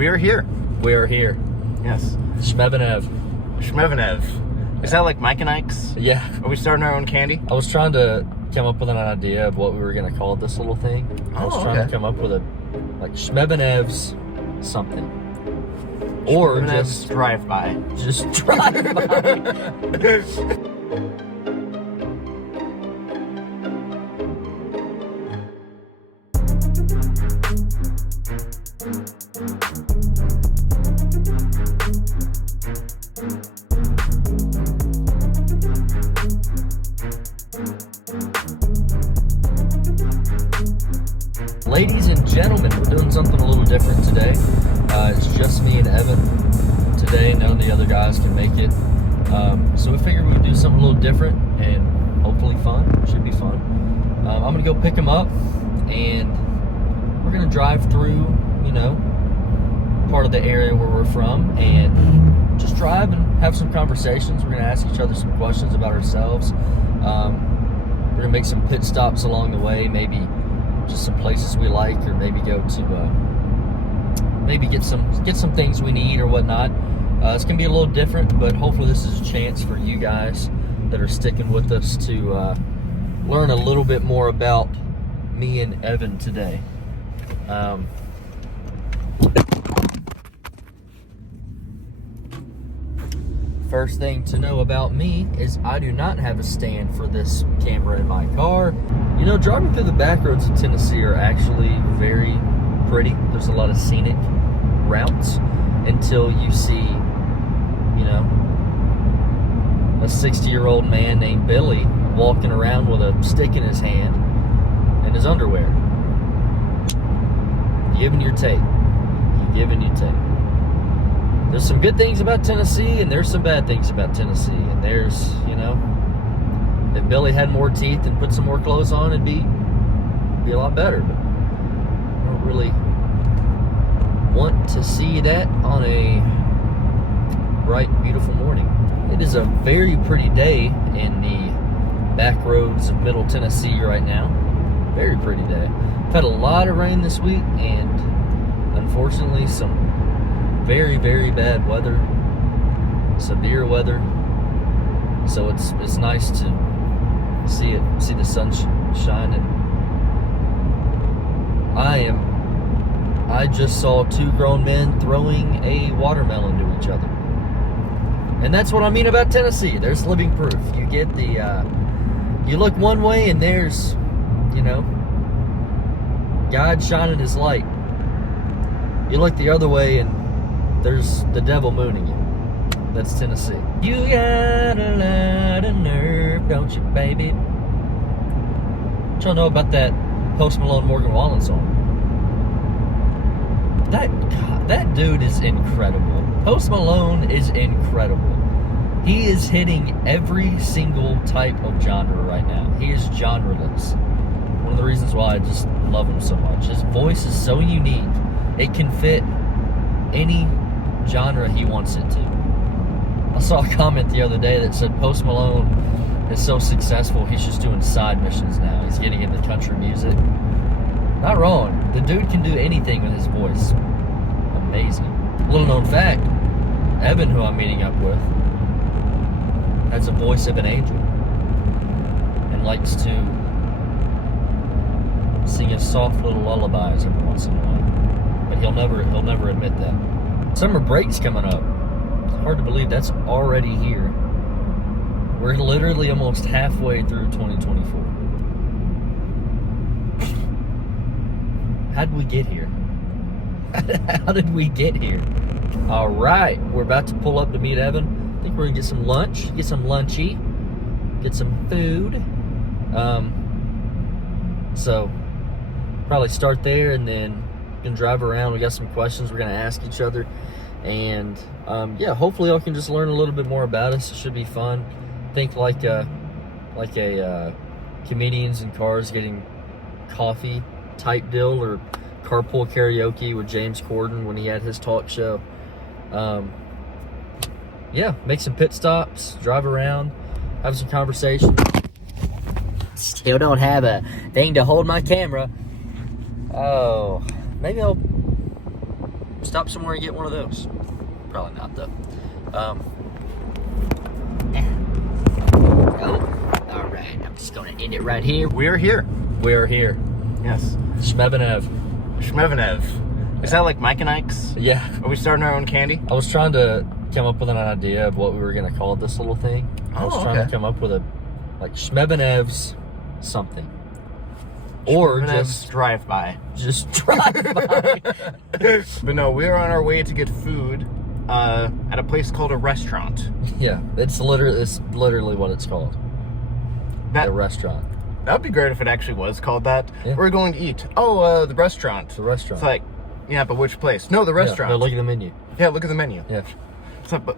We are here. We are here. Yes. Shmev. Is that like Mike and Ike's? Yeah. Are we starting our own candy? I was trying to come up with an idea of what we were going to call this little thing. I was trying to come up with like Shmev something. Or just drive by. Just drive by. Ladies and gentlemen, we're doing something a little different today. It's just me and Evan today. None of the other guys can make it. So we figured we would do something a little different and hopefully fun. Should be fun. I'm going to go pick him up and we're going to drive through, part of the area where we're from and just drive and have some conversations. We're going to ask each other some questions about ourselves. We're going to make some pit stops along the way, maybe just some places we like, or maybe go to maybe get some things we need or whatnot. It's gonna be a little different, but hopefully this is a chance for you guys that are sticking with us to learn a little bit more about me and Evan today. First thing to know about me is I do not have a stand for this camera in my car. Driving through the back roads of Tennessee are actually very pretty. There's a lot of scenic routes until you see, a 60-year-old man named Billy walking around with a stick in his hand and his underwear. Giving your take. There's some good things about Tennessee, and there's some bad things about Tennessee. And there's, if Billy had more teeth and put some more clothes on, it'd be a lot better. But I don't really want to see that on a bright, beautiful morning. It is a very pretty day in the back roads of Middle Tennessee right now. Very pretty day. I've had a lot of rain this week, and unfortunately some very, very bad weather, severe weather. So it's nice to see the sun shining. I just saw two grown men throwing a watermelon to each other. And that's what I mean about Tennessee. There's living proof. You get you look one way and there's, God shining his light. You look the other way and there's the devil mooning you. That's Tennessee. You got a lot of nerve, don't you, baby? What y'all know about that Post Malone Morgan Wallen song? That dude is incredible. Post Malone is incredible. He is hitting every single type of genre right now. He is genreless. One of the reasons why I just love him so much. His voice is so unique. It can fit any genre he wants it to. I saw a comment the other day that said Post Malone is so successful, he's just doing side missions now. He's getting into country music. Not wrong. The dude can do anything with his voice. Amazing. Little known fact, Evan, who I'm meeting up with, has a voice of an angel and likes to sing us soft little lullabies every once in a while. But he'll never admit that. Summer break's coming up. It's hard to believe that's already here. We're literally almost halfway through 2024. How did we get here? How did we get here? All right, we're about to pull up to meet Evan. I think we're gonna get some lunch, get some lunchy, get some food. So probably start there and then can drive around. We got some questions we're gonna ask each other, and hopefully y'all can just learn a little bit more about us. It should be fun. Think like a comedians in cars getting coffee type deal, or carpool karaoke with James Corden when he had his talk show. Make some pit stops, drive around, have some conversation. Still don't have a thing to hold my camera. Oh, maybe I'll stop somewhere and get one of those. Probably not, though. Oh, all right. I'm just going to end it right here. We're here. We're here. Yes. Shmev and Ev. Shmev and Ev. Is that like Mike and Ike's? Yeah. Are we starting our own candy? I was trying to come up with an idea of what we were going to call this little thing. I was trying to come up with like Shmev and Ev's something. Or just drive-by. Just drive-by. But no, we're on our way to get food at a place called a restaurant. Yeah, it's literally what it's called. A restaurant. That would be great if it actually was called that. Yeah. We're going to eat. Oh, the restaurant. The restaurant. It's like, yeah, but which place? No, the restaurant. No, look at the menu. Yeah, look at the menu. Yeah. It's like, but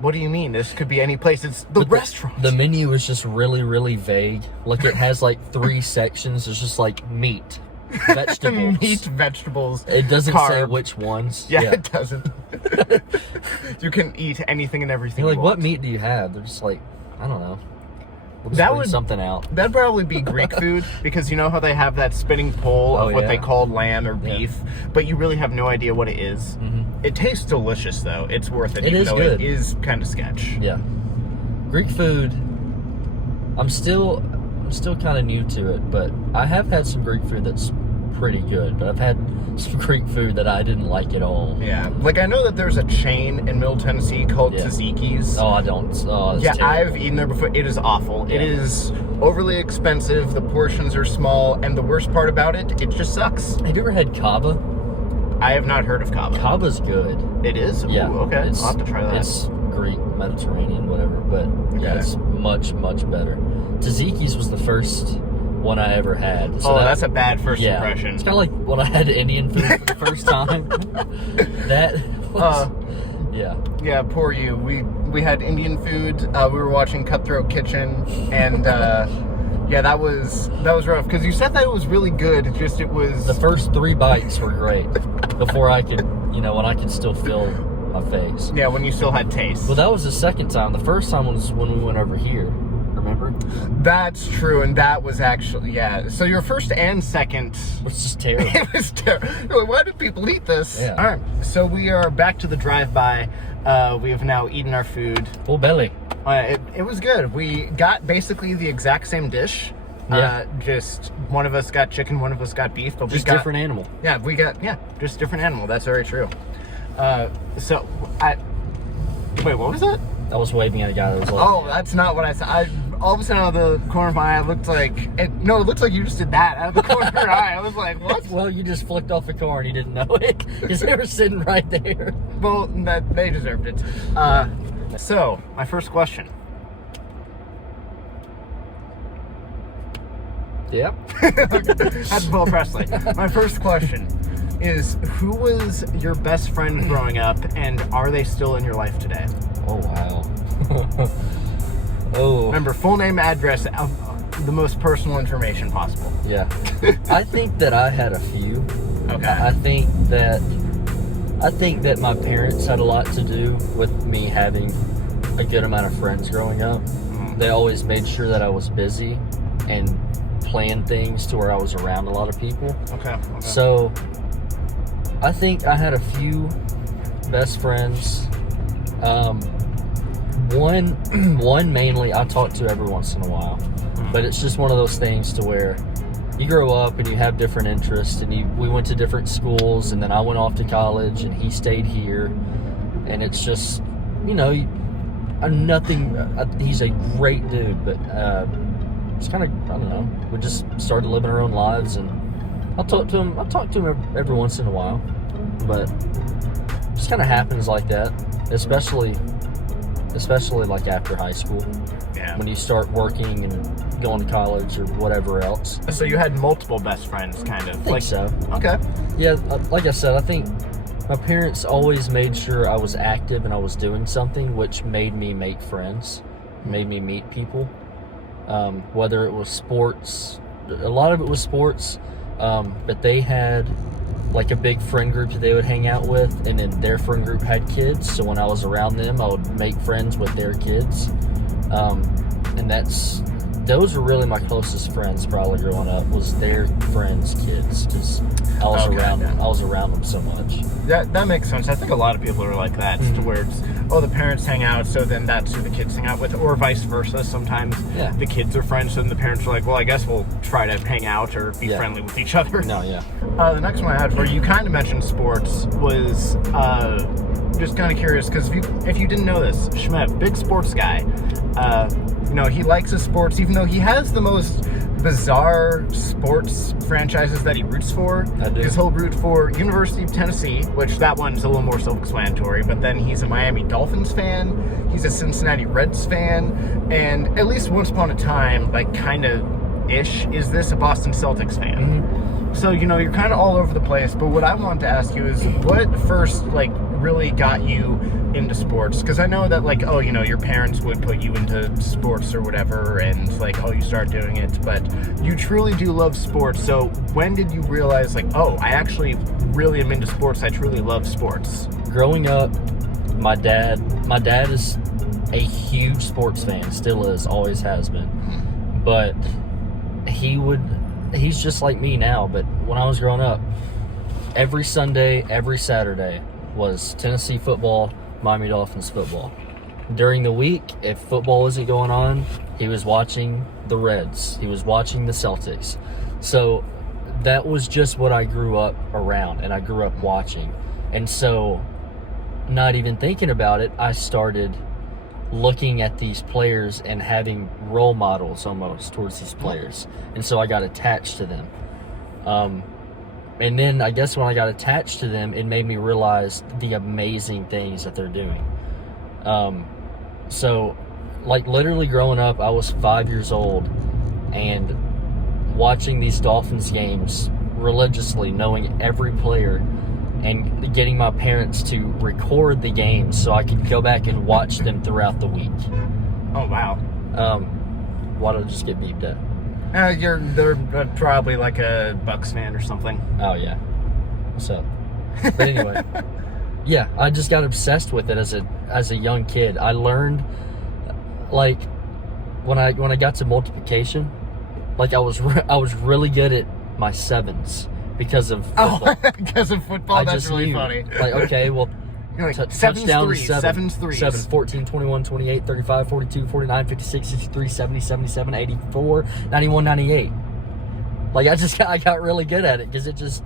what do you mean? This could be any place. It's the restaurant. The menu is just really, really vague. Like, it has like 3 sections. It's just like meat, vegetables. Meat, vegetables. It doesn't carb. say which ones. Yeah, it doesn't. You can eat anything and everything. You're like, you what want. meat do you have? They're just like, I don't know. We'll That bring would something out. That'd probably be Greek food because you know how they have that spinning pole of what they call lamb or beef, but you really have no idea what it is. Mm-hmm. It tastes delicious though. It's worth it. It even is though good. It is kind of sketch. Yeah. Greek food. I'm still kind of new to it, but I have had some Greek food that's pretty good. But I've had some Greek food that I didn't like at all. Yeah, like I know that there's a chain in Middle Tennessee called Tzatziki's. Oh, I don't. Oh, yeah, terrible. I've eaten there before. It is awful. Yeah. It is overly expensive. The portions are small, and the worst part about it just sucks. Have you ever had kava? I have not heard of kava. Kava's good. It is? Yeah. Ooh, okay. I'll have to try that. It's Greek, Mediterranean, whatever. But yeah, it's much, much better. Tzatziki's was the first one I ever had. So that's a bad first yeah, impression. It's kind of like when I had Indian food for the first time. That was, yeah. Yeah, poor you. We had Indian food. We were watching Cutthroat Kitchen, and yeah, that was rough. Because you said that it was really good. It was The first 3 bites were great before I could, when I could still feel my face. Yeah, when you still had taste. Well, that was the second time. The first time was when we went over here. Remember? That's true, and that was actually, yeah. So your first and second... Which is terrible. It was terrible. Why do people eat this? Yeah. All right, so we are back to the drive-by. We have now eaten our food. Full belly. It was good. We got basically the exact same dish. Yeah. Just one of us got chicken, one of us got beef. But Just we got different animal. Yeah, just different animal. That's very true. Wait, what was that? I was waving at a guy that was like... Oh, that's not what I said. All of a sudden, out of the corner of my eye, it looked like... it looks like you just did that out of the corner of your eye. I was like, what? Well, you just flicked off the car and you didn't know it. Because they were sitting right there. Well, they deserved it. So, my first question. Yep. That's Bill Presley. My first question is, who was your best friend growing up, and are they still in your life today? Oh, wow. Oh. Remember, full name, address, the most personal information possible. Yeah. I think that I had a few. Okay. I think that my parents had a lot to do with me having a good amount of friends growing up. Mm-hmm. They always made sure that I was busy and planned things to where I was around a lot of people. Okay. So I think I had a few best friends. One mainly I talk to every once in a while, but it's just one of those things to where you grow up and you have different interests, and we went to different schools, and then I went off to college and he stayed here, and it's just, he's a great dude, but it's kind of, I don't know, we just started living our own lives, and I talk to him every once in a while, but it just kind of happens like that, especially like after high school. Yeah. When you start working and going to college or whatever else. So you had multiple best friends, kind of. I think so. Okay. Yeah, like I said, I think my parents always made sure I was active and I was doing something, which made me make friends, made me meet people. Whether it was sports, a lot of it was sports, but they had like a big friend group that they would hang out with, and then their friend group had kids, so when I was around them I would make friends with their kids, and that's those were really my closest friends probably growing up, was their friends' kids, because I was around them. I was around them so much. That makes sense. I think a lot of people are like that, to where it's, the parents hang out, so then that's who the kids hang out with, or vice versa. Sometimes the kids are friends, so then the parents are like, well, I guess we'll try to hang out or be friendly with each other. No, yeah. The next one I had for you, kind of mentioned sports, was just kind of curious, because if you didn't know this, Shmev, big sports guy. He likes his sports, even though he has the most bizarre sports franchises that he roots for. I do. Because he'll root for University of Tennessee, which that one's a little more self-explanatory, but then he's a Miami Dolphins fan, he's a Cincinnati Reds fan, and at least once upon a time, like kind of ish, is this a Boston Celtics fan? So, you're kind of all over the place, but what I wanted to ask you is, what first, really got you into sports? Because I know that, your parents would put you into sports or whatever, and, you start doing it, but you truly do love sports, so when did you realize, I actually really am into sports, I truly love sports? Growing up, my dad is a huge sports fan, still is, always has been, but he's just like me now, but when I was growing up, every Sunday, every Saturday was Tennessee football, Miami Dolphins football. During the week, if football wasn't going on, he was watching the Reds. He was watching the Celtics. So that was just what I grew up around, and I grew up watching. And so, not even thinking about it, I started looking at these players and having role models almost towards these players. And so I got attached to them. And then I guess when I got attached to them, it made me realize the amazing things that they're doing. So literally growing up, I was 5 years old and watching these Dolphins games religiously, knowing every player, and getting my parents to record the games so I could go back and watch them throughout the week. Oh, wow. Why did I just get beeped at? They're probably like a Bucks fan or something. Oh, yeah. So, but anyway, yeah, I just got obsessed with it as a young kid. I learned, when I got to multiplication, I was really good at my sevens. Because of football. Because of football? That's really funny. Okay, well, touchdown is 7. 7's 7, 14, 21, 28, 35, 42, 49, 56, 63, 70, 77, 84, 91, 98. I got really good at it because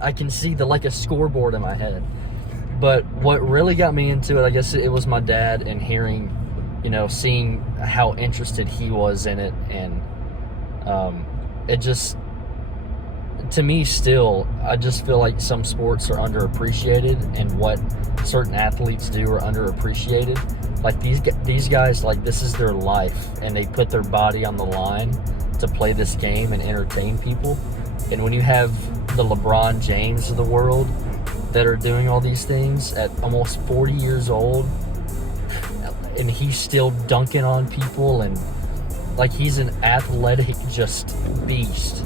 I can see a scoreboard in my head. But what really got me into it, I guess it was my dad, and hearing, seeing how interested he was in it, and it just, to me still, I just feel like some sports are underappreciated, and what certain athletes do are underappreciated. These guys, this is their life, and they put their body on the line to play this game and entertain people. And when you have the LeBron James of the world that are doing all these things at almost 40 years old, and he's still dunking on people, and he's an athletic just beast.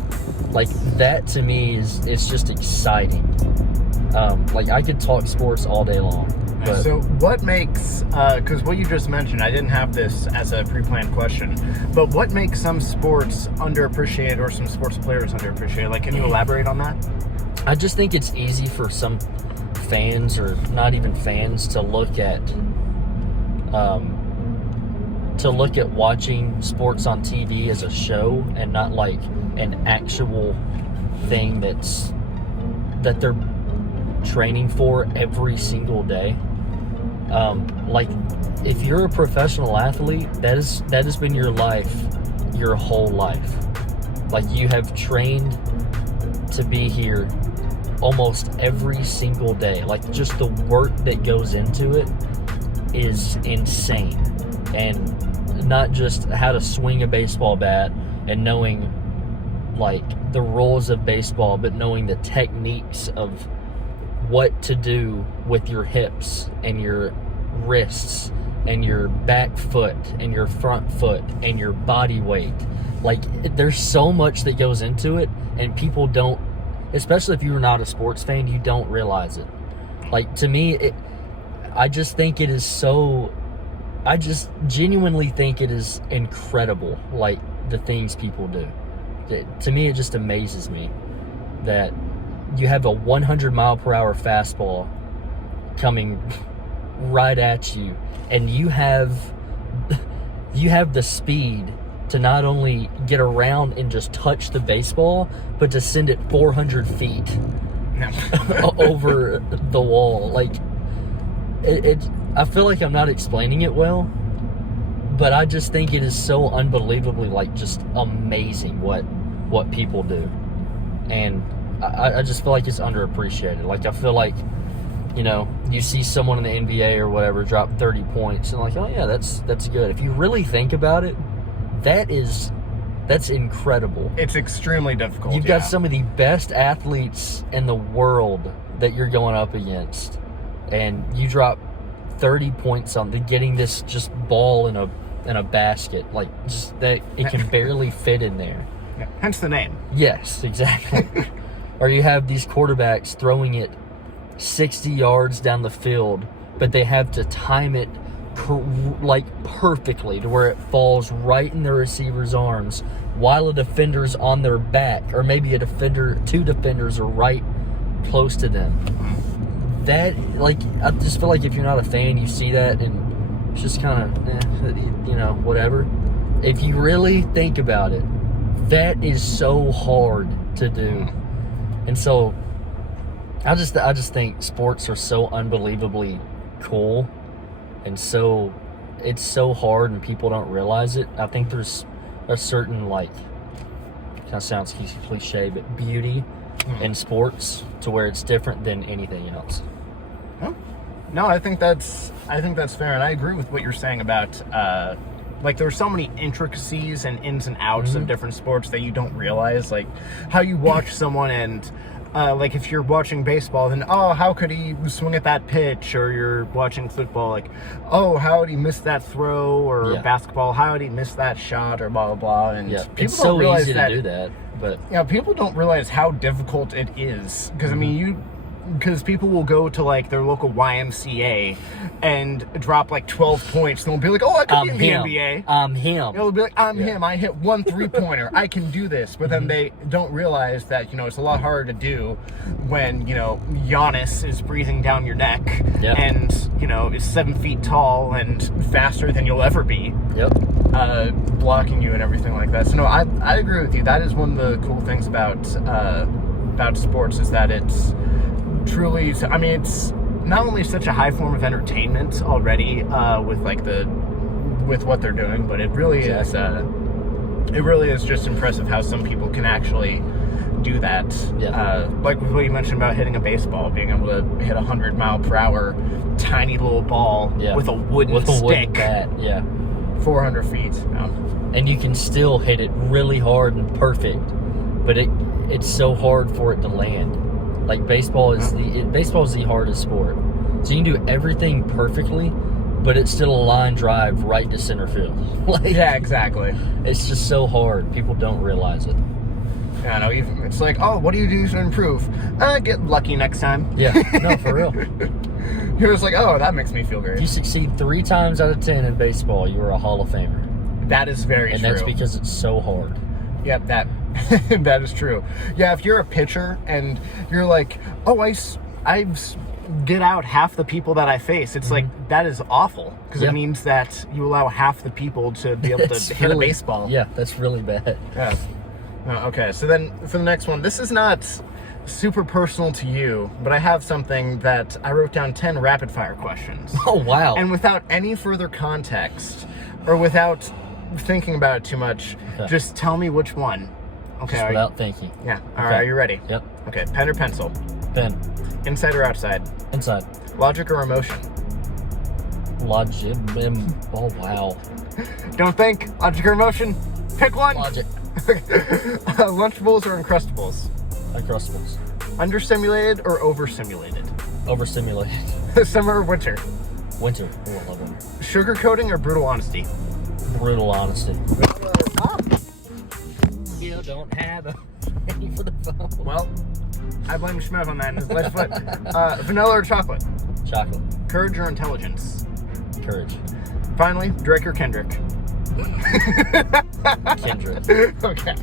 That to me it's just exciting. I could talk sports all day long. But so what makes, because what you just mentioned, I didn't have this as a pre-planned question, but what makes some sports underappreciated or some sports players underappreciated? Can you elaborate on that? I just think it's easy for some fans, or not even fans, to look at watching sports on TV as a show, and not an actual thing that they're training for every single day. If you're a professional athlete, that has been your life, your whole life. You have trained to be here almost every single day. Just the work that goes into it is insane. And not just how to swing a baseball bat and knowing the rules of baseball, but knowing the techniques of what to do with your hips and your wrists and your back foot and your front foot and your body weight. There's so much that goes into it, and people don't, especially if you're not a sports fan, you don't realize it. To me, I just think it is so, I just genuinely think it is incredible. the things people do. To me, it just amazes me that you have a 100-mile-per-hour fastball coming right at you, and you have the speed to not only get around and just touch the baseball, but to send it 400 feet over the wall. Like, I feel like I'm not explaining it well, but I just think it is so unbelievably, like, just amazing what people do. And I just feel like it's underappreciated. Like, I feel like, you know, you see someone in the NBA or whatever drop 30 points and like, oh yeah, that's good. If you really think about it, that's incredible. It's extremely difficult. You've got some of the best athletes in the world that you're going up against, and you drop 30 points on getting this just ball in a basket, like, just that it can barely fit in there. Yeah, hence the name. Yes, exactly. Or you have these quarterbacks throwing it 60 yards down the field, but they have to time it like perfectly to where it falls right in the receiver's arms while a defender's on their back, or maybe two defenders are right close to them. That, like, I just feel like if you're not a fan, you see that and it's just kind of, you know, whatever. If you really think about it, that is so hard to do. And so I just think sports are so unbelievably cool, and so it's so hard and people don't realize it. I think there's a certain, like, kind of sounds cliche, but beauty in sports to where it's different than anything else. No, I think that's fair, and I agree with what you're saying about like, there's so many intricacies and ins and outs of different sports that you don't realize, like how you watch someone and like, if you're watching baseball, then, oh, how could he swing at that pitch? Or you're watching football, like, oh, how would he miss that throw? Or basketball, how would he miss that shot? Or blah, blah, blah. And people it's don't so realize easy to do that. But people don't realize how difficult it is. Because, I mean, because people will go to, like, their local YMCA and drop, like, 12 points, and they'll be like, oh, I could be in the NBA. I'm him. They'll be like, I'm him. I hit 1 3-pointer. I can do this. But then they don't realize that, you know, it's a lot harder to do when, you know, Giannis is breathing down your neck and, you know, is 7 feet tall and faster than you'll ever be. Blocking you and everything like that. So, no, I agree with you. That is one of the cool things about sports, is that it's truly, I mean, it's not only such a high form of entertainment already with what they're doing, but it really is just impressive how some people can actually do that. Like with what you mentioned about hitting a baseball, being able to hit 100-mile-per-hour tiny little ball with a wooden stick bat, 400 feet. And you can still hit it really hard and perfect, but it's so hard for it to land. Like, baseball is the hardest sport. So you can do everything perfectly, but it's still a line drive right to center field. Like, yeah, exactly. It's just so hard. People don't realize it. Yeah, no, it's like, oh, what do you do to improve? Get lucky next time. Yeah, no, for real. You're just like, oh, that makes me feel great. If you succeed 3 times out of 10 in baseball, you are a Hall of Famer. That is very true. And that's because it's so hard. Yep, that is true. Yeah, if you're a pitcher and you're like, oh, I get out half the people that I face, it's like, that is awful, because it means that you allow half the people to be able to hit a baseball. Yeah, that's really bad. Yeah. Okay, so then for the next one, this is not super personal to you, but I have something that I wrote down 10 rapid fire questions. Oh, wow. And without any further context, or without thinking about it too much, just tell me which one. Okay. Just without thinking. Yeah. All right, are you ready? Yep. Okay, pen or pencil? Pen. Inside or outside? Inside. Logic or emotion? Logic. Oh, wow. Don't think. Logic or emotion? Pick one. Logic. Lunchables or Uncrustables? Uncrustables. Understimulated or overstimulated? Overstimulated. Summer or winter? Winter. Oh, I love winter. Sugarcoating or brutal honesty? Brutal honesty. You don't have a penny for the phone. Well, I blame Shmev on that in his left foot. Vanilla or chocolate? Chocolate. Courage or intelligence? Courage. Finally, Drake or Kendrick? Kendrick. Okay.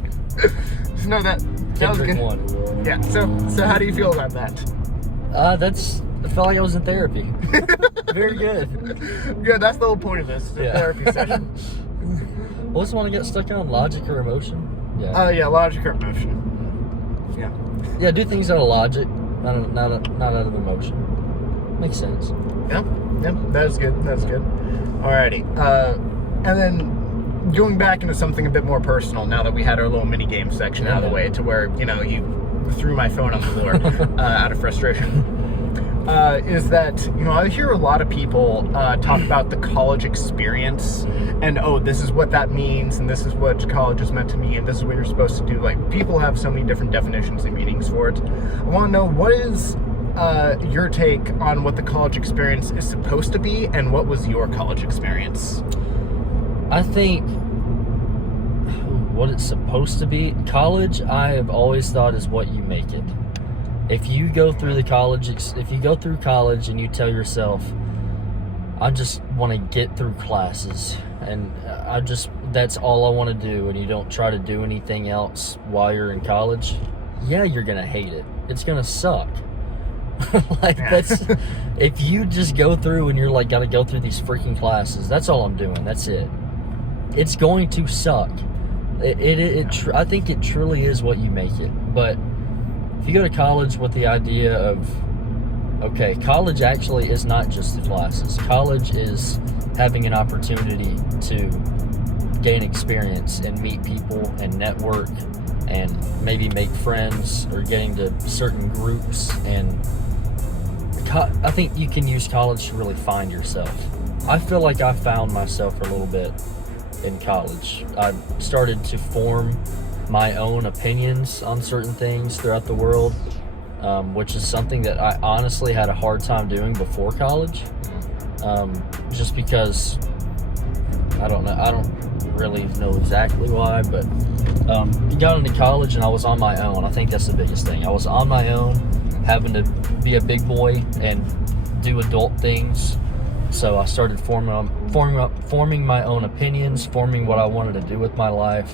No, that was Kendrick good. won. Yeah. So how do you feel about that? I felt like I was in therapy. Very good. Yeah, that's the whole point of this therapy session. What's the one to get stuck on? Logic or emotion? Yeah, logic or emotion. Yeah. Yeah, do things out of logic, not out of emotion. Makes sense. Yep, that's good. Alrighty. And then going back into something a bit more personal, now that we had our little mini game section out of the way, to where, you threw my phone on the floor out of frustration, is that, I hear a lot of people talk about the college experience and, this is what that means, and this is what college is meant to me, and this is what you're supposed to do. Like, people have so many different definitions and meanings for it. I want to know, what is your take on what the college experience is supposed to be, and what was your college experience? I think what it's supposed to be, college, I have always thought, is what you make it. If you go through college and you tell yourself, I just want to get through classes, and that's all I want to do, and you don't try to do anything else while you're in college, yeah, you're going to hate it. It's going to suck. If you just go through and you're like, got to go through these freaking classes, that's all I'm doing. That's it. It's going to suck. I think it truly is what you make it. But if you go to college with the idea of, okay, college actually is not just the classes. College is having an opportunity to gain experience and meet people and network and maybe make friends, or getting to certain groups. And I think you can use college to really find yourself. I feel like I found myself a little bit in college. I started to form my own opinions on certain things throughout the world, which is something that I honestly had a hard time doing before college, just because I don't really know exactly why, but got into college and I was on my own. I think that's the biggest thing. I was on my own, having to be a big boy and do adult things. So I started forming my own opinions, forming what I wanted to do with my life,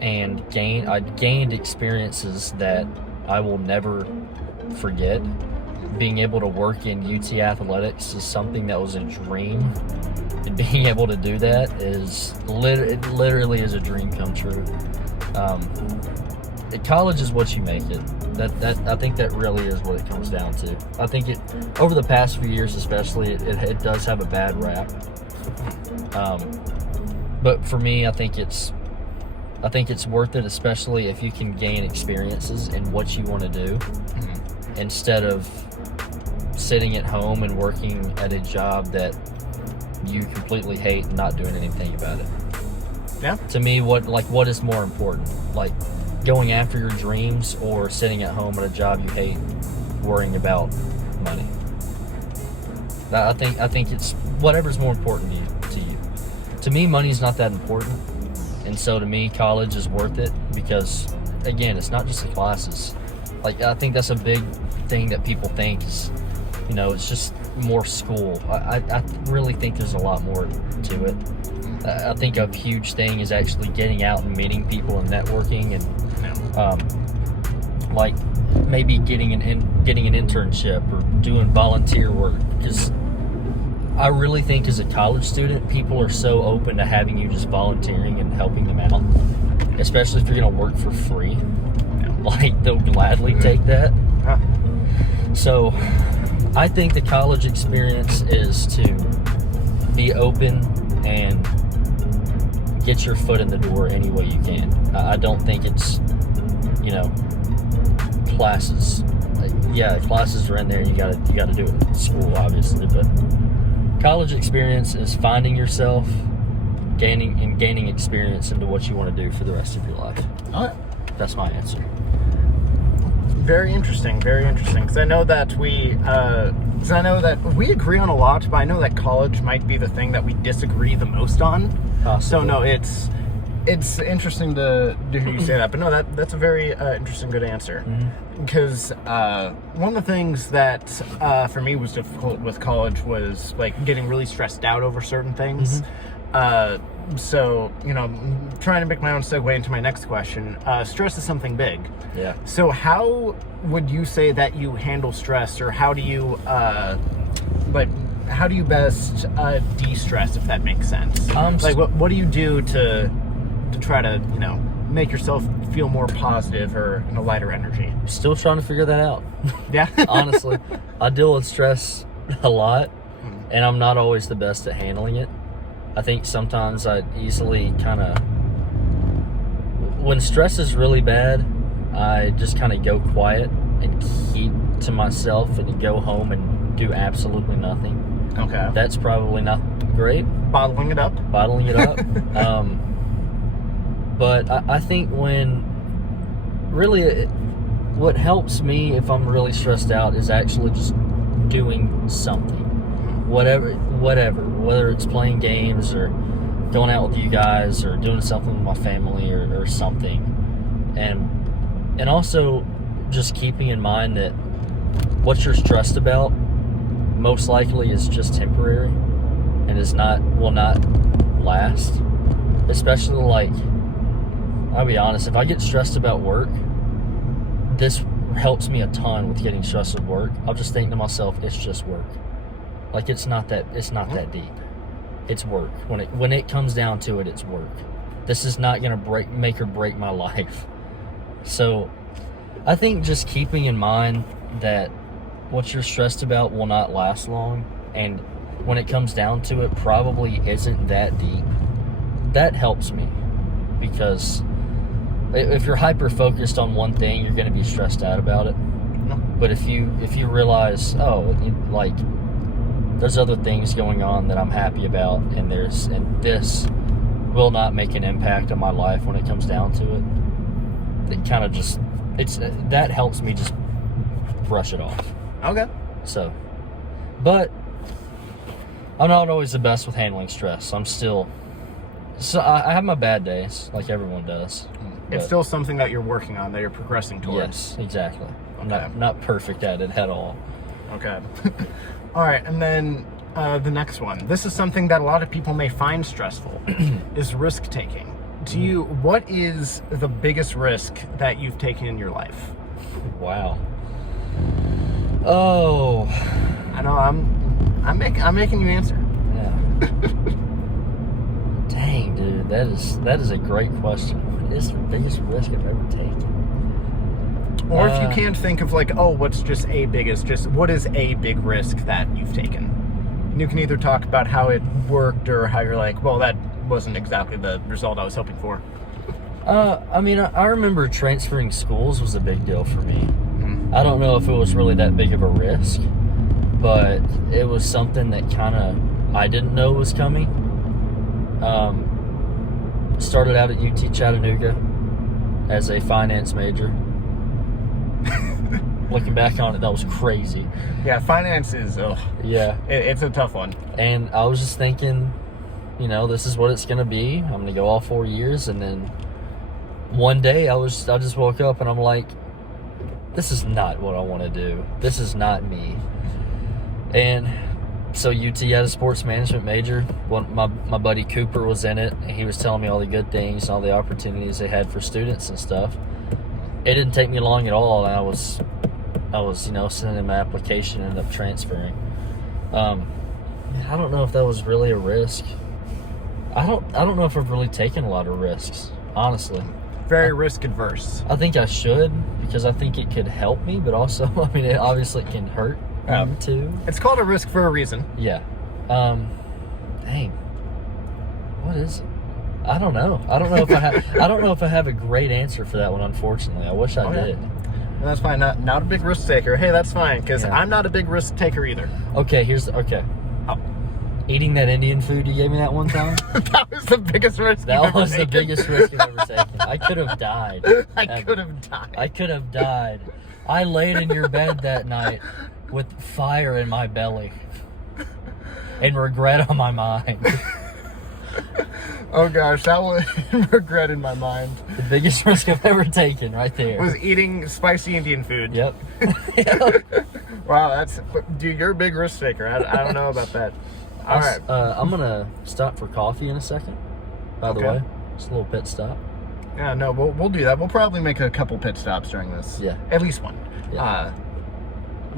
and I gained experiences that I will never forget. Being able to work in UT athletics is something that was a dream, and being able to do that is literally is a dream come true. College is what you make it. I think that really is what it comes down to. I think over the past few years especially, it does have a bad rap. But for me, I think it's worth it, especially if you can gain experiences in what you want to do, instead of sitting at home and working at a job that you completely hate and not doing anything about it. Yeah. To me, what is more important? Like, going after your dreams, or sitting at home at a job you hate, worrying about money? I think it's whatever's more important to you. To me, money's not that important, and so to me, college is worth it because, again, it's not just the classes. Like, I think that's a big thing that people think is, it's just more school. I really think there's a lot more to it. I think a huge thing is actually getting out and meeting people and networking, and like maybe getting an internship or doing volunteer work. Because I really think as a college student, people are so open to having you just volunteering and helping them out, especially if you're going to work for free. Like, they'll gladly take that. So I think the college experience is to be open and get your foot in the door any way you can. I don't think it's, classes. Yeah, classes are in there. You gotta do it at school, obviously. But college experience is finding yourself, gaining experience into what you want to do for the rest of your life. That's my answer. Very interesting. Because I know that we agree on a lot, but I know that college might be the thing that we disagree the most on. So no, it's interesting to hear you say that. But no, that's a very interesting, good answer. Because one of the things that for me was difficult with college was like getting really stressed out over certain things. So, trying to make my own segue into my next question. Stress is something big. Yeah. So how would you say that you handle stress, or how do you, how do you best de-stress, if that makes sense? What do you do to try to, make yourself feel more positive or in a lighter energy? Still trying to figure that out. Yeah. Honestly, I deal with stress a lot, and I'm not always the best at handling it. I think sometimes I easily when stress is really bad, I just kind of go quiet and keep to myself and go home and do absolutely nothing. Okay. That's probably not great. Bottling it up. But I think what helps me if I'm really stressed out is actually just doing something. Whatever, whether it's playing games or going out with you guys or doing something with my family or something. And also just keeping in mind that what you're stressed about most likely is just temporary and will not last. Especially, I'll be honest, if I get stressed about work, this helps me a ton with getting stressed at work. I'll just think to myself, it's just work. It's not that deep. It's work. When it comes down to it, it's work. This is not gonna make or break my life. So I think just keeping in mind that what you're stressed about will not last long, and when it comes down to it, probably isn't that deep. That helps me, because if you're hyper focused on one thing, you're going to be stressed out about it. But if you realize, there's other things going on that I'm happy about, and this will not make an impact on my life when it comes down to it, it kind of that helps me just brush it off. Okay. So, but I'm not always the best with handling stress. I have my bad days, like everyone does. It's still something that you're working on, that you're progressing towards. Yes, exactly. Okay. I'm not perfect at it at all. Okay. All right, and then the next one. This is something that a lot of people may find stressful, is risk-taking. What is the biggest risk that you've taken in your life? Wow. Oh. I know, I'm making you answer. Yeah. Dang, dude, that is a great question. What is the biggest risk I've ever taken? Or if you can't think of what's just what is a big risk that you've taken? And you can either talk about how it worked, or how you're that wasn't exactly the result I was hoping for. I remember transferring schools was a big deal for me. I don't know if it was really that big of a risk, but it was something that I didn't know was coming. Started out at UT Chattanooga as a finance major. Looking back on it, that was crazy. Yeah, finance is, yeah, it's a tough one. And I was just thinking, this is what it's going to be. I'm going to go all 4 years. And then one day I just woke up and I'm like, this is not what I want to do. This is not me. And so UT had a sports management major. My buddy Cooper was in it, and he was telling me all the good things and all the opportunities they had for students and stuff. It didn't take me long at all, and I was sending my application and ended up transferring. I don't know if that was really a risk. I don't know if I've really taken a lot of risks, honestly. Very risk adverse. I think I should, because I think it could help me, but also, it obviously can hurt too. It's called a risk for a reason. Yeah. Dang. What is it? I don't know. I don't know if I have a great answer for that one, unfortunately. I wish I did. That's fine. Not a big risk taker. Hey, that's fine, because I'm not a big risk taker either. Okay, eating that Indian food you gave me that one time. That was the biggest risk. That was the biggest risk I've ever taken. I could have died. I could have died. I laid in your bed that night with fire in my belly and regret on my mind. Oh gosh, that was regret in my mind. The biggest risk I've ever taken, right there. Was eating spicy Indian food. Yep. Wow, you're a big risk taker. I don't know about that. All right. I'm gonna stop for coffee in a second. By the way, just a little pit stop. Yeah, no, we'll do that. We'll probably make a couple pit stops during this. Yeah. At least one. Yeah.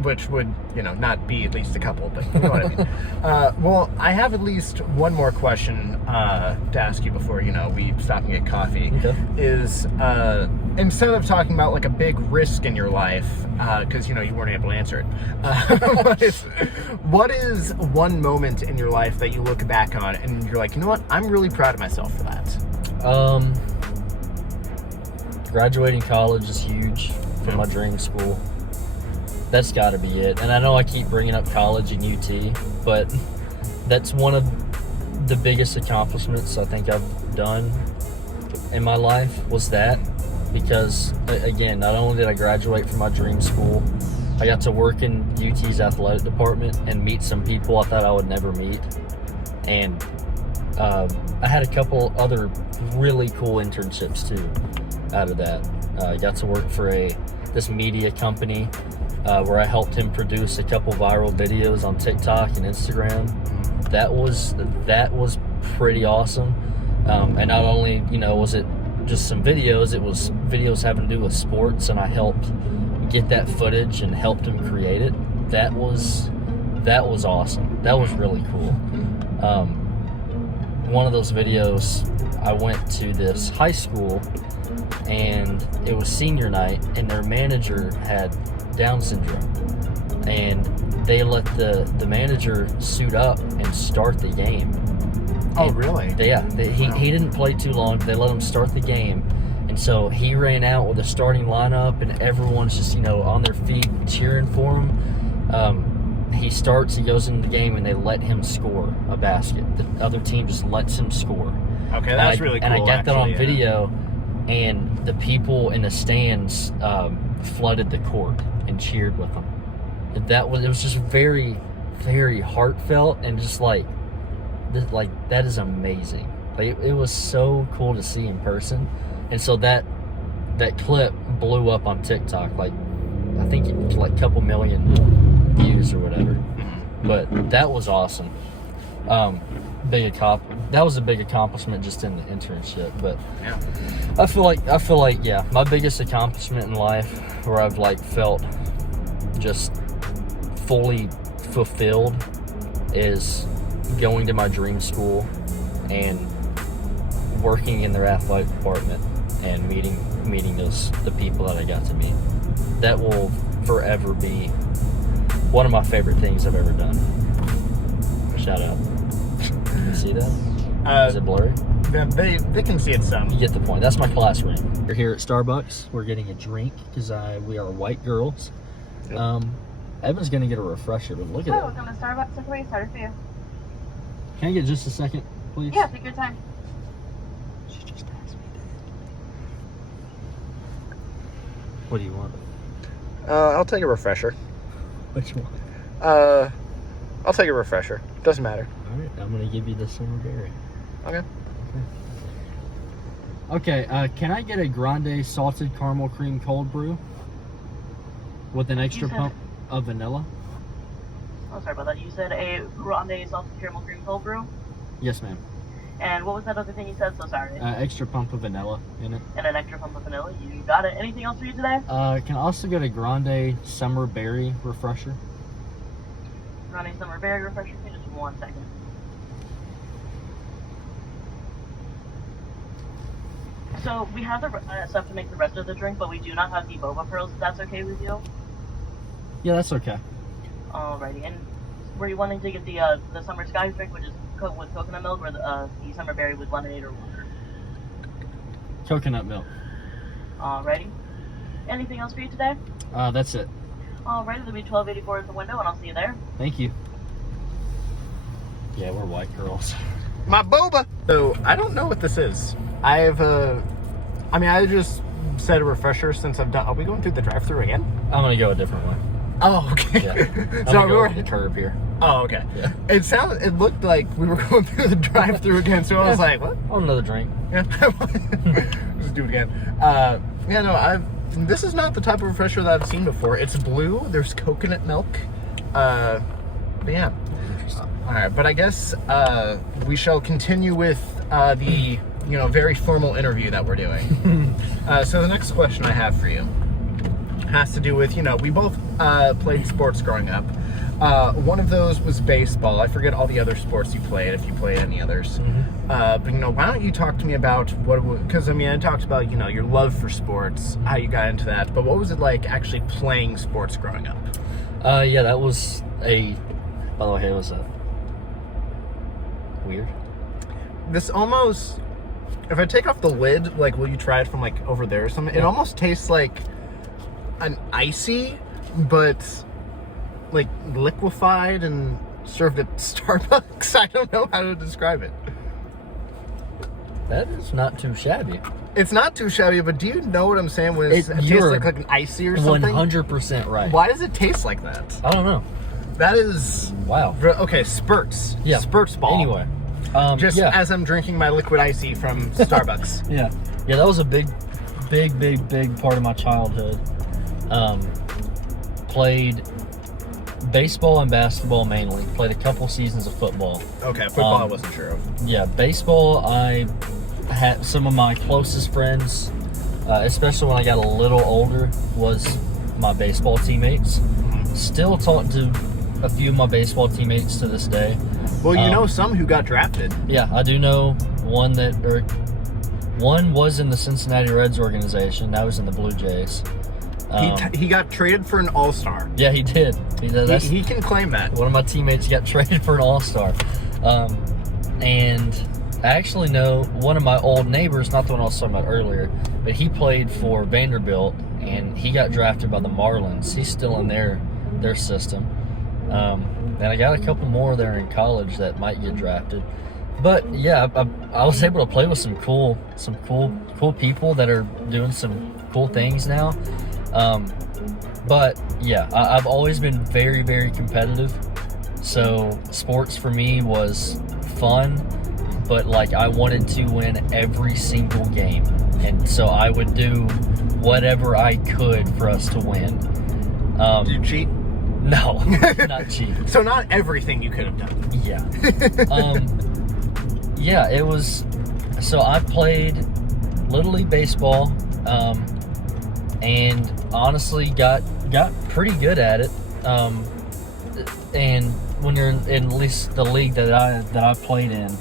Which would, not be at least a couple, but you know what I mean. Well, I have at least one more question to ask you before, we stop and get coffee. Okay. Is, instead of talking about like a big risk in your life, because, you weren't able to answer it, what is one moment in your life that you look back on and you're like, you know what, I'm really proud of myself for that? Graduating college is huge for my dream school. That's got to be it. And I know I keep bringing up college and UT, but that's one of the biggest accomplishments I think I've done in my life was that. Because, again, not only did I graduate from my dream school, I got to work in UT's athletic department and meet some people I thought I would never meet. And I had a couple other really cool internships, too, out of that. I got to work for this media company where I helped him produce a couple viral videos on TikTok and Instagram. That was pretty awesome. And not only, was it just some videos, it was videos having to do with sports, and I helped get that footage and helped him create it. That was awesome. That was really cool. One of those videos, I went to this high school and it was senior night, and their manager had Down syndrome, and they let the manager suit up and start the game. Oh, really? He didn't play too long. They let him start the game, and so he ran out with a starting lineup, and everyone's just on their feet cheering for him. He starts, he goes into the game, and they let him score a basket. The other team just lets him score. Okay, that's really cool. And I got that on video, and the people in the stands flooded the court and cheered with them. It was just very, very heartfelt, and just that is amazing. It was so cool to see in person. And so that clip blew up on TikTok, I think it was a couple million views or whatever. But that was awesome. That was a big accomplishment just in the internship. But yeah, I feel like my biggest accomplishment in life, where I've felt just fully fulfilled, is going to my dream school and working in their athletic department and meeting the people that I got to meet. That will forever be one of my favorite things I've ever done. Shout out. Can you see that? Is it blurry? They can see it some. You get the point. That's my class ring. We're here at Starbucks. We're getting a drink because we are white girls. Yep. Evan's going to get a refresher, but look at it. Welcome to Starbucks. That's where you started for you. Can I get just a second, please? Yeah, take your time. She just asked me that. What do you want? I'll take a refresher. Which one? I'll take a refresher. Doesn't matter. All right, I'm going to give you the summer berry. Okay. Okay, can I get a grande salted caramel cream cold brew with an extra pump of vanilla? Oh, sorry about that. You said a grande salted caramel cream cold brew? Yes, ma'am. And what was that other thing you said? So sorry. Extra pump of vanilla in it. And an extra pump of vanilla. You got it. Anything else for you today? Can I also get a grande summer berry refresher? Grande summer berry refresher. Okay, just 1 second. So we have the stuff to make the rest of the drink, but we do not have the boba pearls, if that's okay with you. Yeah, that's okay. Alrighty. And were you wanting to get the summer skies drink, which is with coconut milk, or the summer berry with lemonade or water? Coconut milk. Alrighty. Anything else for you today? That's it. Alrighty, there'll be $12.84 at the window, and I'll see you there. Thank you. Yeah, we're white girls. My boba! So, I don't know what this is. I just said a refresher since I've done... Are we going through the drive-thru again? I'm going to go a different way. Oh, okay. Yeah. So we were... the curb here. Oh, okay. Yeah. It looked like we were going through the drive-thru again, so I was like, what? Oh, another drink. Yeah. Let's do it again. This is not the type of refresher that I've seen before. It's blue. There's coconut milk. But yeah. next. All right, but I guess we shall continue with the very formal interview that we're doing. So the next question I have for you has to do with we both played sports growing up. One of those was baseball. I forget all the other sports you played, if you played any others. But why don't you talk to me about because I talked about your love for sports, how you got into that, but what was it like actually playing sports growing up? Yeah, that was by the way, it was weird. This almost, if I take off the lid, like, will you try it from like over there or something? Yeah. It almost tastes like an icy, but like liquefied and served at Starbucks. I don't know how to describe it. That is not too shabby. It's not too shabby, but do you know what I'm saying when it tastes like an icy or something? 100% right. Why does it taste like that? I don't know. That is... Wow. Okay, Spurts. Yeah. Spurts ball. Anyway. As I'm drinking my liquid icy from Starbucks. Yeah, that was a big part of my childhood. Played baseball and basketball mainly. Played a couple seasons of football. Okay, football I wasn't sure of. Yeah, baseball, I had some of my closest friends, especially when I got a little older, was my baseball teammates. Still talk to a few of my baseball teammates to this day. Well, you know some who got drafted. Yeah, I do know one was in the Cincinnati Reds organization. Now he's in the Blue Jays. He got traded for an all-star. Yeah, he did. He can claim that. One of my teammates got traded for an all-star. And I actually know one of my old neighbors, not the one I was talking about earlier, but he played for Vanderbilt, and he got drafted by the Marlins. He's still in their system. And I got a couple more there in college that might get drafted. But yeah, I was able to play with some cool people that are doing some cool things now. But yeah, I've always been very, very competitive. So sports for me was fun, but like I wanted to win every single game. And so I would do whatever I could for us to win. Did you cheat? No, not cheat. So not everything you could have done. Yeah. Yeah, it was. So I played Little League baseball, and honestly got pretty good at it. And when you're in at least the league that I played in,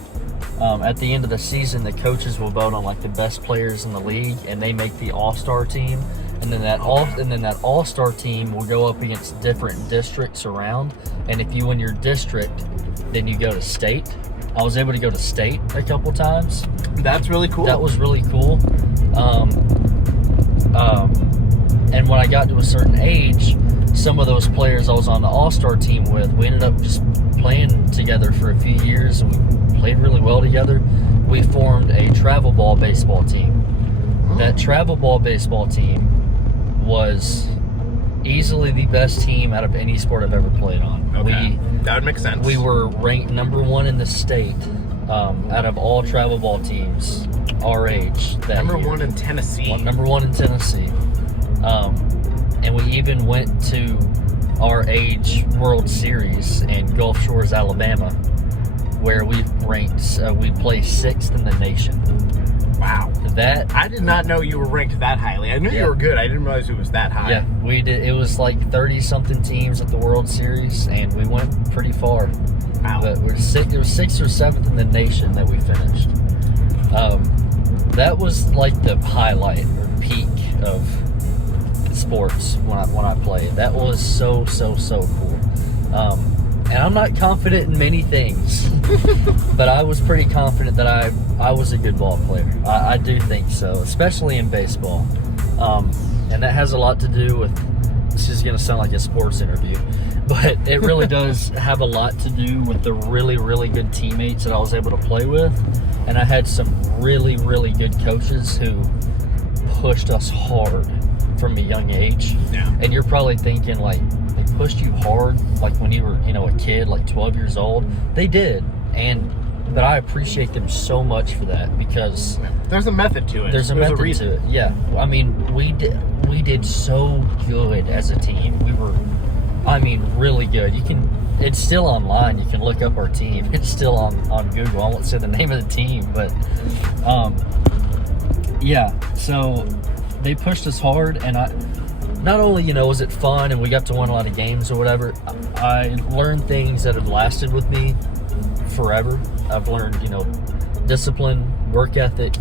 at the end of the season, the coaches will vote on like the best players in the league, and they make the all-star team. And then that all-star team will go up against different districts around. And if you win your district, then you go to state. I was able to go to state a couple times. That's really cool. That was really cool. And when I got to a certain age, some of those players I was on the all-star team with, we ended up just playing together for a few years, and we played really well together. We formed a travel ball baseball team. That travel ball baseball team was easily the best team out of any sport I've ever played on. Okay. That would make sense. We were ranked number 1 in the state out of all travel ball teams our age that number year. 1 in Tennessee. Number 1 in Tennessee. And we even went to our age World Series in Gulf Shores, Alabama, where we placed 6th in the nation. Wow. That I did not know you were ranked that highly. I knew you were good. I didn't realize it was that high. Yeah, we did. It was like 30-something teams at the World Series, and we went pretty far. Wow. But it was 6th or 7th in the nation that we finished. That was like the highlight or peak of sports when I played. That was so cool. And I'm not confident in many things, but I was pretty confident that I was a good ball player. I do think so, especially in baseball. And that has a lot to do with, this is going to sound like a sports interview, but it really does have a lot to do with the really, really good teammates that I was able to play with. And I had some really, really good coaches who pushed us hard from a young age. Yeah. And you're probably thinking, like, they pushed you hard, like when you were, a kid, like 12 years old. They did. But I appreciate them so much for that, because there's a method to it. There's a method to it. Yeah. I mean, we did so good as a team. I mean, really good. It's still online. You can look up our team. It's still on Google. I won't say the name of the team, but yeah. So they pushed us hard, and not only, was it fun and we got to win a lot of games or whatever, I learned things that have lasted with me forever. I've learned, discipline, work ethic,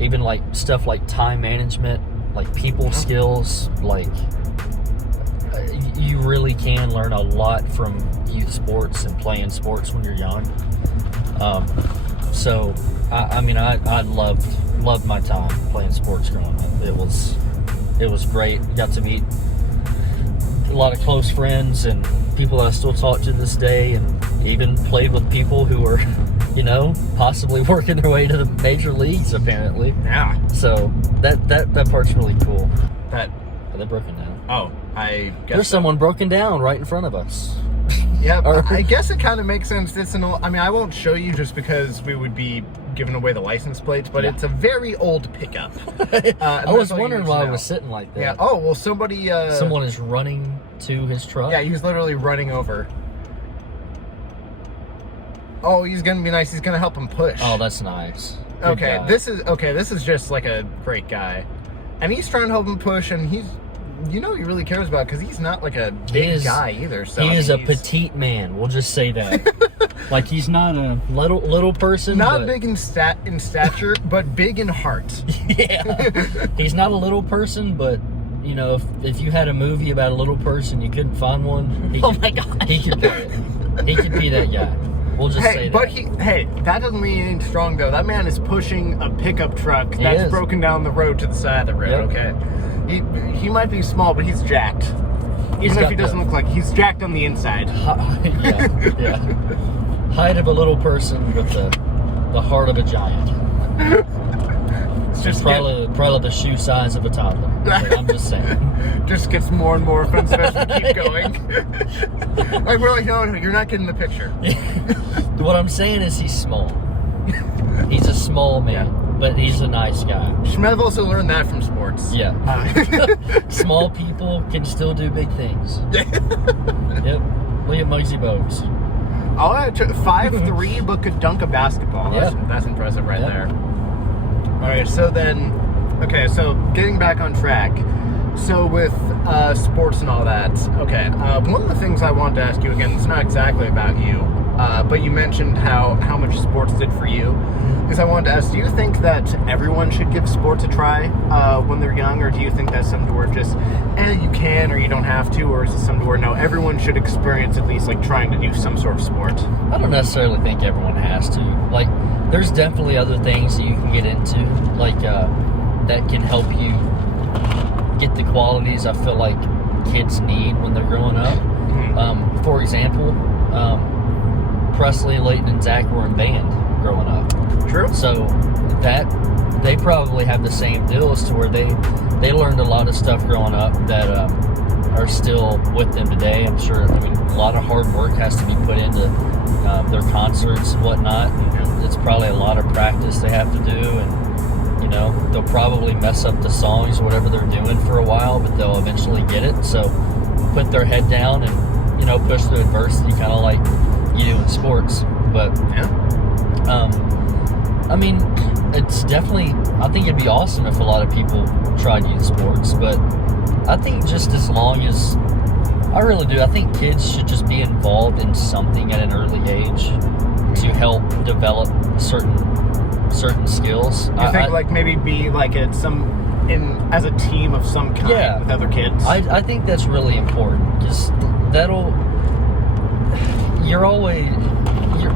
even like stuff like time management, like people skills, like you really can learn a lot from youth sports and playing sports when you're young. So I loved my time playing sports growing up. It was great. Got to meet a lot of close friends and people that I still talk to this day, and even played with people who are, possibly working their way to the major leagues apparently. Yeah. So that part's really cool. That Are they broken down? Oh, I guess There's someone broken down right in front of us. Yeah, Or- I guess it kind of makes sense. It's I won't show you just because we would be giving away the license plates, but Yeah. it's a very old pickup. I was wondering why I was sitting like that. Yeah. Oh, well, somebody. Someone is running to his truck. Yeah, he's literally running over. Oh, he's gonna be nice. He's gonna help him push. Oh, that's nice. Good Okay, guy. this is just like a great guy, and he's trying to help him push, and he's, he really cares about, because he's not like a big guy either. So he is a he's petite man. We'll just say that. Like, he's not a little person. not but, big in stature, but big in heart. Yeah. He's not a little person, but if you had a movie about a little person, you couldn't find one. Oh my god. He could play it. He could be that guy. We'll just say that. But that doesn't mean anything strong though. That man is pushing a pickup truck He that's is. broken down the road to the side of the road. Yep. Okay, he might be small, but he's jacked. He's Even if got he doesn't look like, he's jacked on the inside. Yeah. Height of a little person with the heart of a giant. It's just Probably the shoe size of a toddler. I'm just saying. just gets more and more offensive as we keep going. Like, we're like, no, you're not getting the picture. What I'm saying is he's small. He's a small man, but he's a nice guy. Shmev also learned that from sports. Yeah. Small people can still do big things. Yep. Look at Muggsy Bogues. All right, 5'3", but could dunk a basketball. Yeah. That's impressive right Yeah. there. All right, so getting back on track. So with sports and all that, one of the things I wanted to ask you, again, it's not exactly about you, but you mentioned how much sports did for you. Because I wanted to ask, do you think that everyone should give sports a try when they're young, or do you think that's something where just, you can or you don't have to, or is it something where, no, everyone should experience at least, like, trying to do some sort of sport? I don't necessarily think everyone has to. Like, there's definitely other things that you can get into, like, that can help you get the qualities I feel like kids need when they're growing up. Mm-hmm. For example, Presley, Leighton, and Zach were in band growing up. True. So that they probably have the same deal as to where they learned a lot of stuff growing up that are still with them today. I'm sure. A lot of hard work has to be put into their concerts and whatnot. And it's probably a lot of practice they have to do, and they'll probably mess up the songs, whatever they're doing for a while, but they'll eventually get it. So put their head down and push through adversity, kind of like you do in sports. But it's definitely, I think it'd be awesome if a lot of people tried youth sports, but I think just as long as, I really do, I think kids should just be involved in something at an early age to help develop certain skills. You think like maybe be like as a team of some kind with other kids? I think that's really important, because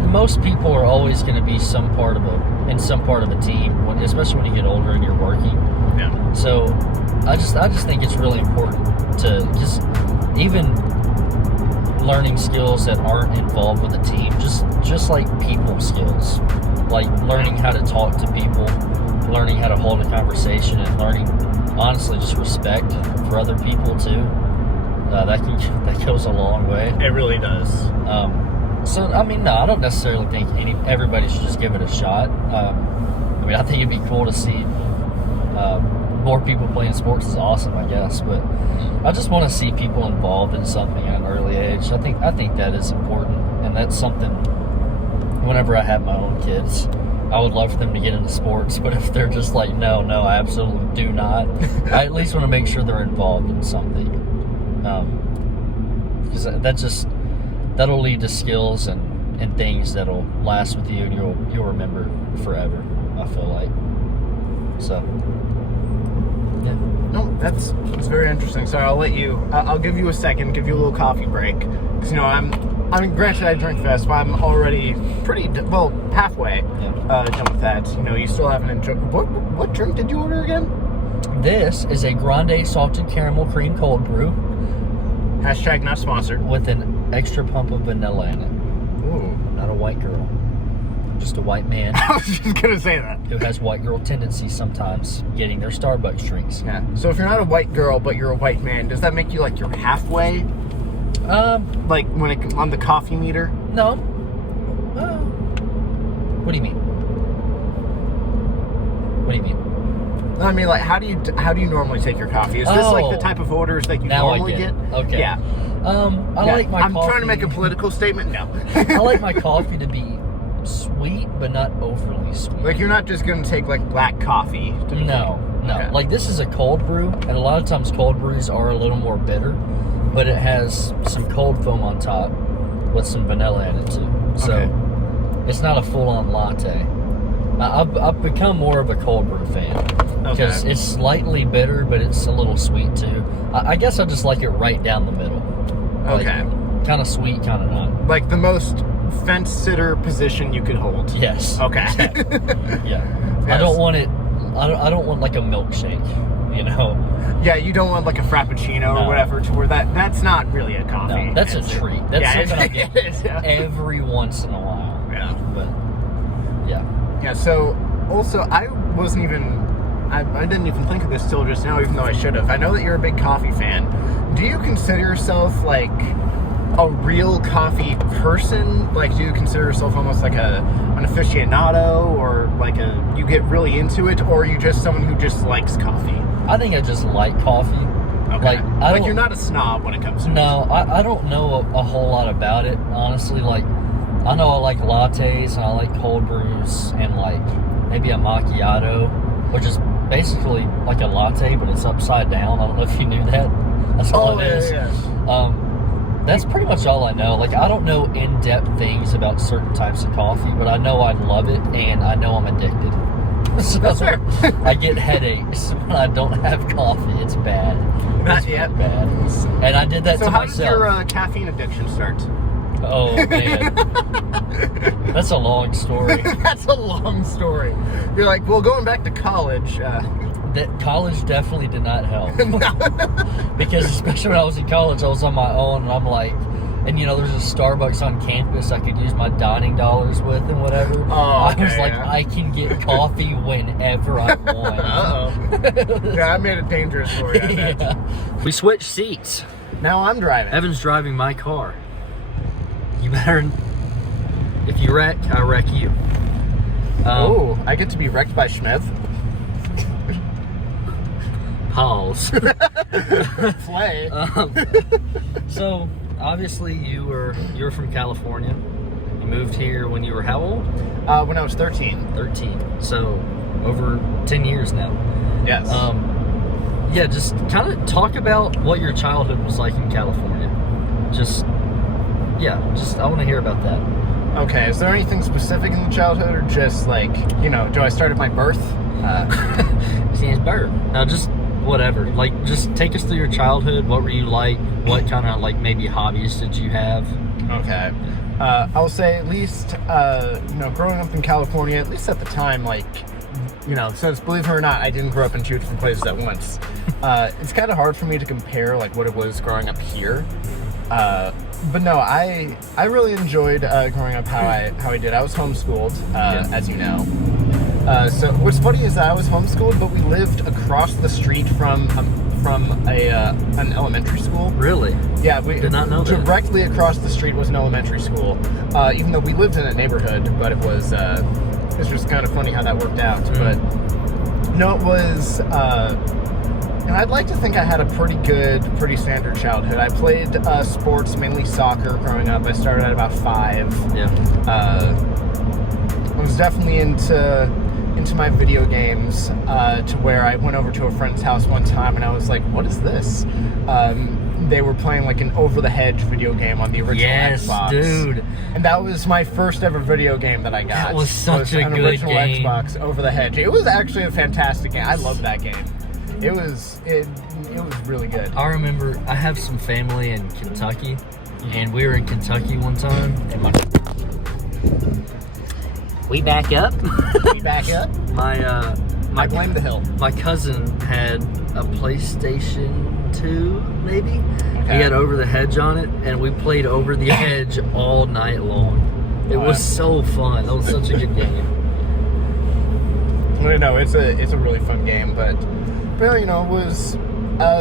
most people are always going to be some part of a team, especially when you get older and you're working. Yeah. So I just think it's really important to just even learning skills that aren't involved with a team, just like people skills, like learning how to talk to people, learning how to hold a conversation, and learning, honestly, just respect for other people too. That goes a long way. It really does. So no, I don't necessarily think everybody should just give it a shot. I think it'd be cool to see more people playing sports is awesome, I guess. But I just want to see people involved in something at an early age. I think that is important, and that's something. Whenever I have my own kids, I would love for them to get into sports. But if they're just like, no, I absolutely do not. I at least want to make sure they're involved in something, because that'll lead to skills and things that'll last with you, and you'll remember forever. I feel like. So, yeah. No, that's very interesting. So I'll give you a second, give you a little coffee break, because I mean, granted, I drink fast, but I'm already halfway done with that. You still haven't enjoyed. What drink did you order again? This is a grande salted caramel cream cold brew. # not sponsored. With an extra pump of vanilla in it. Ooh. Not a white girl. Just a white man. I was just going to say that. Who has white girl tendencies sometimes getting their Starbucks drinks. Yeah. So if you're not a white girl, but you're a white man, does that make you like you're halfway? Like when on the coffee meter? No. What do you mean? What do you mean? I mean, like, how do you normally take your coffee? Is this like the type of orders that you normally get? Okay. Yeah. I like my I'm coffee. trying to make a political statement. No. I like my coffee to be sweet, but not overly sweet. Like, you're not just going to take like black coffee. No. Okay. Like, this is a cold brew, and a lot of times cold brews are a little more bitter, but it has some cold foam on top with some vanilla in it too. So it's not a full-on latte. I've become more of a cold brew fan because it's slightly bitter, but it's a little sweet too. I guess I just like it right down the middle. Like, kind of sweet, kind of not. Like the most fence sitter position you could hold. Yes. Okay. Yeah. Yes. I don't want it. I don't want like a milkshake. Yeah, you don't want like a frappuccino or whatever, to where that's not really a coffee. No, that's a treat. That's something I get every once in a while. Yeah. But yeah. Yeah. So also, I didn't even think of this till just now, even though I should have. I know that you're a big coffee fan. Do you consider yourself like a real coffee person? Like, do you consider yourself almost like an aficionado, or like you get really into it, or are you just someone who just likes coffee? I think I just like coffee. Okay. Like you're not a snob when it comes to it. No, I don't know a whole lot about it, honestly. Like, I know I like lattes, and I like cold brews, and like maybe a macchiato, which is basically like a latte, but it's upside down. I don't know if you knew that. That's all it is. Yeah. That's pretty much all I know. Like, I don't know in-depth things about certain types of coffee, but I know I love it, and I know I'm addicted. So that's fair. I get headaches when I don't have coffee. It's bad. Not It's yet. bad. And I did that to myself. So how did your caffeine addiction start? Oh, man. That's a long story. That's a long story. You're like, well, going back to college. That college definitely did not help. Because especially when I was in college, I was on my own, and I'm like, and there's a Starbucks on campus I could use my dining dollars with and whatever. I was like, I can get coffee whenever I want. Uh-oh. Yeah, I made it dangerous for you. Yeah. We switched seats. Now I'm driving. Evan's driving my car. You better, if you wreck, I wreck you. I get to be wrecked by Shmev. Pause. Play. So obviously you're from California. You moved here when you were how old? When I was 13. 13. So over 10 years now. Yes. Yeah, just kind of talk about what your childhood was like in California. I want to hear about that. Okay, is there anything specific in the childhood, or just like, do I start at my birth? See his birth. No, just whatever. Like, just take us through your childhood. What were you like? What kind of, like, maybe hobbies did you have? Okay. I'll say at least, growing up in California, at least at the time, like, since, believe it or not, I didn't grow up in 2 different places at once. It's kind of hard for me to compare, like, what it was growing up here. But no, I really enjoyed growing up how I did. I was homeschooled, as you know. So what's funny is that I was homeschooled, but we lived across the street from an elementary school. Really? Yeah, we did not know that. Directly across the street was an elementary school. Even though we lived in a neighborhood, but it's just kind of funny how that worked out. But No, it was, and I'd like to think I had a pretty standard childhood. I played sports, mainly soccer, growing up. I started at about 5. Yeah. I was definitely into my video games, to where I went over to a friend's house one time and I was like, what is this? They were playing like an over-the-hedge video game on the original Xbox. Dude. And that was my first ever video game that I got. That was such a an good original game. Xbox over the hedge. It was actually a fantastic game. I loved that game. It was really good. I remember I have some family in Kentucky, and we were in Kentucky one time. We back up. We back up. I blame the hill. My cousin had a PlayStation 2, maybe. Okay. He had Over the Hedge on it, and we played Over the Hedge all night long. It was so fun. That was such a good game. No, it's a really fun game, but you know, it was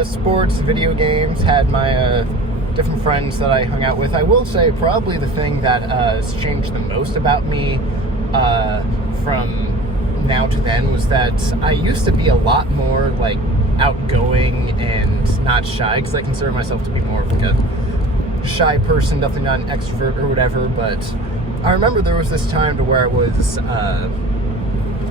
sports, video games. Had my different friends that I hung out with. I will say probably the thing that has changed the most about me from now to then was that I used to be a lot more like outgoing and not shy, because I consider myself to be more of like a shy person, definitely not an extrovert or whatever. But I remember there was this time to where I was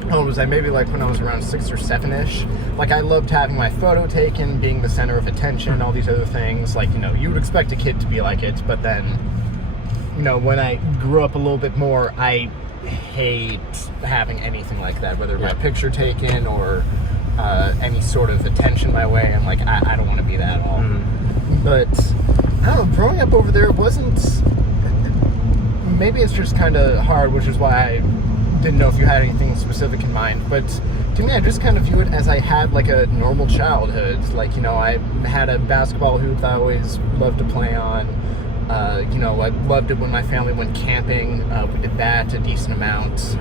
how old was I? Maybe like when I was around 6 or 7-ish. Like, I loved having my photo taken, being the center of attention, all these other things. Like, you know, you would expect a kid to be like it, but then, you know, when I grew up a little bit more, I hate having anything like that, whether my picture taken or any sort of attention my way. I'm like, I don't want to be that at all. But I don't know, growing up over there wasn't, maybe it's just kind of hard, which is why I didn't know if you had anything specific in mind. But to me, I just kind of view it as I had like a normal childhood. Like, you know, I had a basketball hoop that I always loved to play on. You know, I loved it when my family went camping. We did that a decent amount.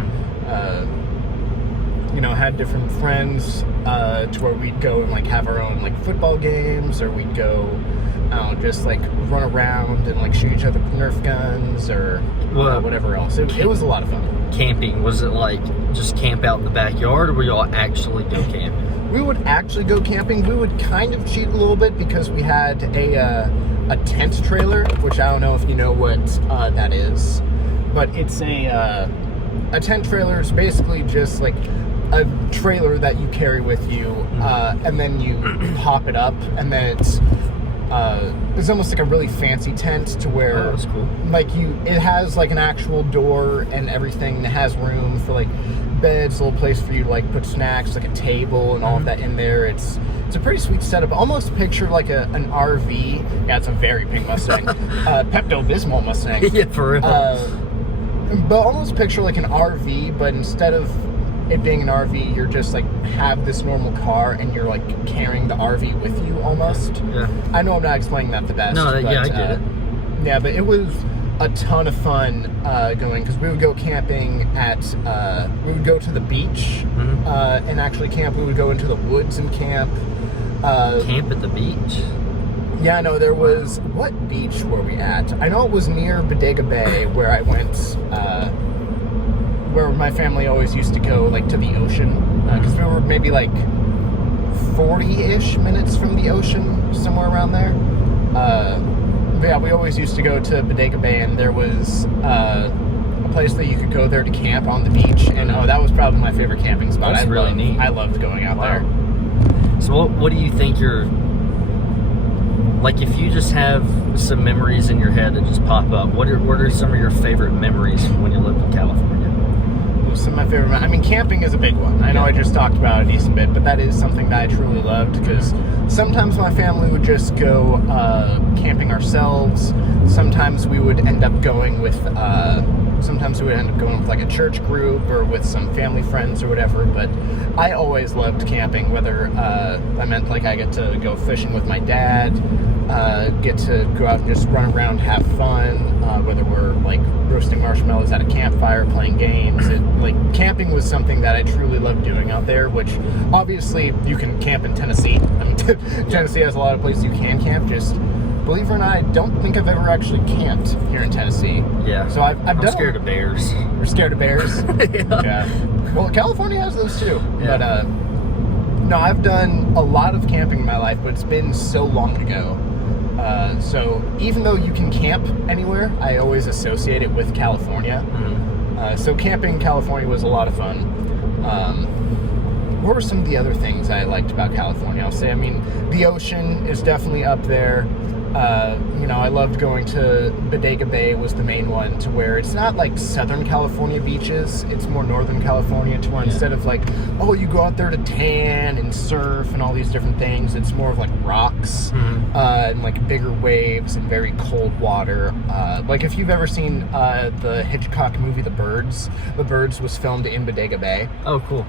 You know, had different friends to where we'd go and like have our own like football games, or we'd go just like run around and like shoot each other with Nerf guns or whatever else. It was a lot of fun. Camping, was it like just camp out in the backyard, or were y'all actually go camping? We would actually go camping. We would kind of cheat a little bit because we had a tent trailer, which I don't know if you know what that is, but it's a tent trailer is basically just like a trailer that you carry with you, and then you pop it up, and then it's almost like a really fancy tent to where that's cool. Like it has like an actual door and everything. It has room for like beds, a little place for you to like put snacks, like a table and all of that in there. It's a pretty sweet setup. Almost picture like an RV. Yeah, it's a very pink Mustang. Pepto-Bismol Mustang. Yeah, for real. But almost picture like an RV, but instead of it being an RV, you're just like have this normal car and you're like carrying the RV with you almost. Yeah. I know I'm not explaining that the best. No, but, yeah, I get it. Yeah, but it was a ton of fun going, because we would go camping we would go to the beach and actually camp. We would go into the woods and camp. Camp at the beach? Yeah, no, there was, what beach were we at? I know it was near Bodega Bay where I went, where my family always used to go, like, to the ocean, because we were maybe, like, 40-ish minutes from the ocean, somewhere around there. But yeah, we always used to go to Bodega Bay, and there was a place that you could go there to camp on the beach, and that was probably my favorite camping spot. That's really neat. I loved going out there. So what do you think like, if you just have some memories in your head that just pop up, what are some of your favorite memories from when you lived in California? Some of my favorite, I mean, camping is a big one. I know I just talked about it a decent bit, but that is something that I truly loved, because sometimes my family would just go camping ourselves. Sometimes we would end up going with like a church group or with some family friends or whatever. But I always loved camping, whether I meant like I get to go fishing with my dad, get to go out and just run around, have fun, whether we're like roasting marshmallows at a campfire, playing games. Like, camping was something that I truly loved doing out there, which obviously you can camp in Tennessee. I mean, Tennessee has a lot of places you can camp. Just believe it or not, I don't think I've ever actually camped here in Tennessee. Yeah. So I'm scared of bears. You're scared of bears? Yeah. Well, California has those too. Yeah. But No, I've done a lot of camping in my life, but it's been so long ago. So even though you can camp anywhere, I always associate it with California. So camping in California was a lot of fun. What were some of the other things I liked about California? I'll say, I mean, the ocean is definitely up there. I loved going to Bodega Bay was the main one, to where it's not like Southern California beaches, it's more Northern California, to where instead of like, oh, you go out there to tan and surf and all these different things, it's more of like rocks and like bigger waves and very cold water. Like if you've ever seen the Hitchcock movie The Birds was filmed in Bodega Bay. Oh, cool.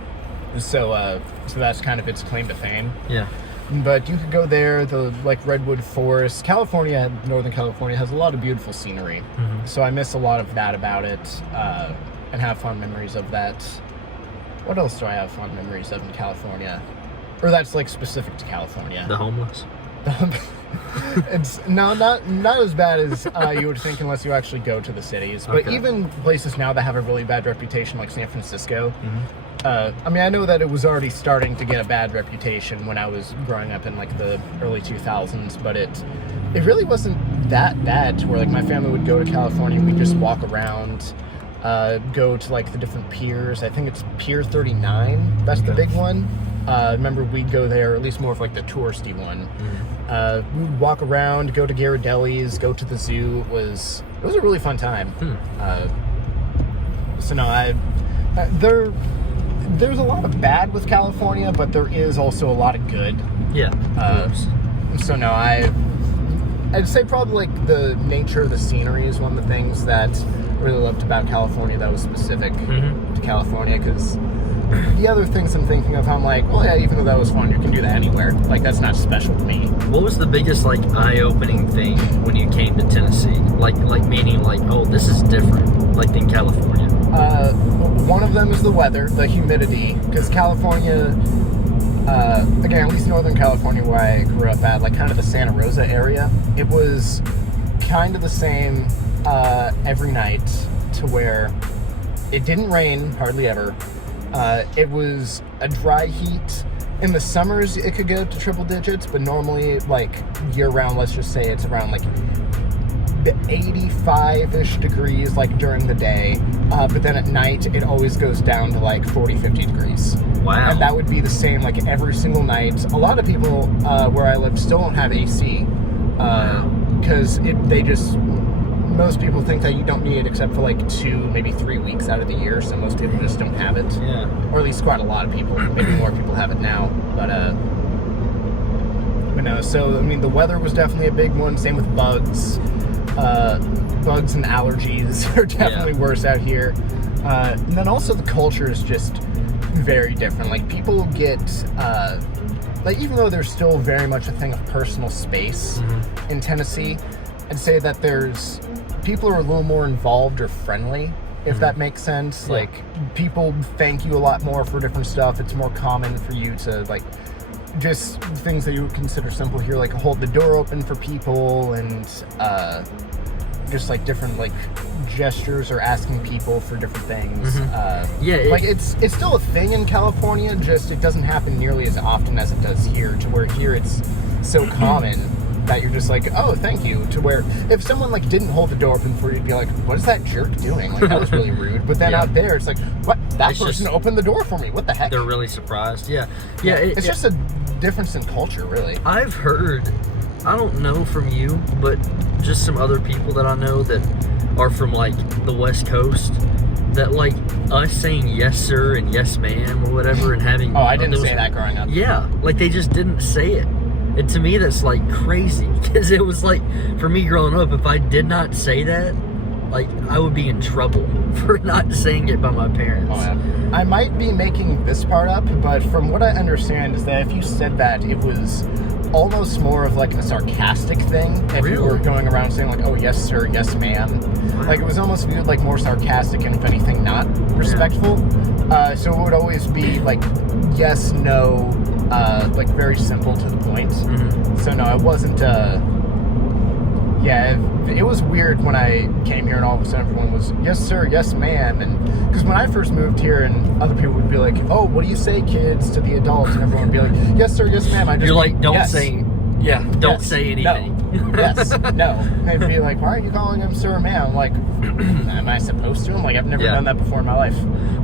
So that's kind of its claim to fame. Yeah. But you could go there, the like redwood forest. California, Northern California, has a lot of beautiful scenery. So I miss a lot of that about it, and have fond memories of that. What else do I have fond memories of in California? Or that's like specific to California? The homeless. It's not as bad as you would think unless you actually go to the cities. But even places now that have a really bad reputation, like San Francisco. I mean, I know that it was already starting to get a bad reputation when I was growing up in like the early 2000s, but it really wasn't that bad, to where like my family would go to California, we'd just walk around, go to like the different piers. I think it's Pier 39, that's the big one. Remember, we'd go there, or at least more of like the touristy one. We'd walk around, go to Ghirardelli's, go to the zoo. It was a really fun time. So no, there's a lot of bad with California, but there is also a lot of good. Yeah. So no, I'd say probably like the nature of the scenery is one of the things that I really loved about California that was specific to California, because the other things I'm thinking of, I'm like, well, yeah, even though that was fun, you can do that anywhere. Like, that's not special to me. What was the biggest, like, eye-opening thing when you came to Tennessee? Like meaning, like, oh, this is different, like, than California? One of them is the weather, the humidity, because California, again, at least Northern California, where I grew up at, like, kind of the Santa Rosa area, it was kind of the same every night, to where it didn't rain hardly ever. It was a dry heat. In the summers, it could get up to triple digits, but normally, like, year-round, let's just say it's around, like, 85-ish degrees, like, during the day. But then at night, it always goes down to, like, 40, 50 degrees. Wow. And that would be the same, like, every single night. A lot of people where I live still don't have AC. Because most people think that you don't need it except for like 2, maybe 3 weeks out of the year, so most people just don't have it. Yeah. Or at least quite a lot of people. Maybe more people have it now. But no, so I mean the weather was definitely a big one. Same with bugs. Bugs and allergies are definitely worse out here. And then also the culture is just very different. Like people get like even though there's still very much a thing of personal space in Tennessee, I'd say that people are a little more involved or friendly, if that makes sense. Yeah. Like, people thank you a lot more for different stuff. It's more common for you to, like, just things that you would consider simple here, like hold the door open for people and just, like, different, like, gestures or asking people for different things. Like, it's still a thing in California, just it doesn't happen nearly as often as it does here, to where here it's so common that you're just like, oh, thank you, to where if someone like didn't hold the door open for you, you'd be like, what is that jerk doing? Like, that was really rude. But then out there, it's like, what? That person opened the door for me. What the heck? They're really surprised. Yeah. It's just a difference in culture, really. I've heard, I don't know from you, but just some other people that I know that are from like the West Coast, that like us saying yes sir and yes ma'am or whatever and having I didn't say that growing up. Yeah, like they just didn't say it. And to me, that's like crazy, because it was like, for me growing up, if I did not say that, like I would be in trouble for not saying it by my parents. Oh, yeah. I might be making this part up, but from what I understand is that if you said that, it was almost more of like a sarcastic thing. If you were going around saying like, oh, yes, sir, yes, ma'am. Like it was almost viewed like more sarcastic and if anything, not respectful. So it would always be like, yes, no, like very simple to the point. So no, it wasn't, it was weird when I came here and all of a sudden everyone was, yes, sir, yes, ma'am. And because when I first moved here and other people would be like, oh, what do you say, kids, to the adults? And everyone would be like, yes, sir, yes, ma'am. You're like, don't yes. say, yeah, don't Yes. say anything. No. Yes, no. They'd be like, why are you calling him sir or ma'am? I'm like, am I supposed to? I'm like, I've never done that before in my life.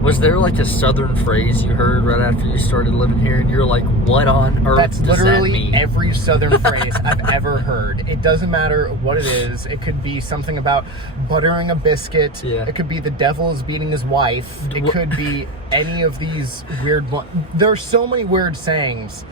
Was there like a southern phrase you heard right after you started living here and you're like, what on earth That's does literally that mean? every southern phrase I've ever heard. It doesn't matter what it is. It could be something about buttering a biscuit. Yeah. It could be the devil is beating his wife. It could be any of these weird there are so many weird sayings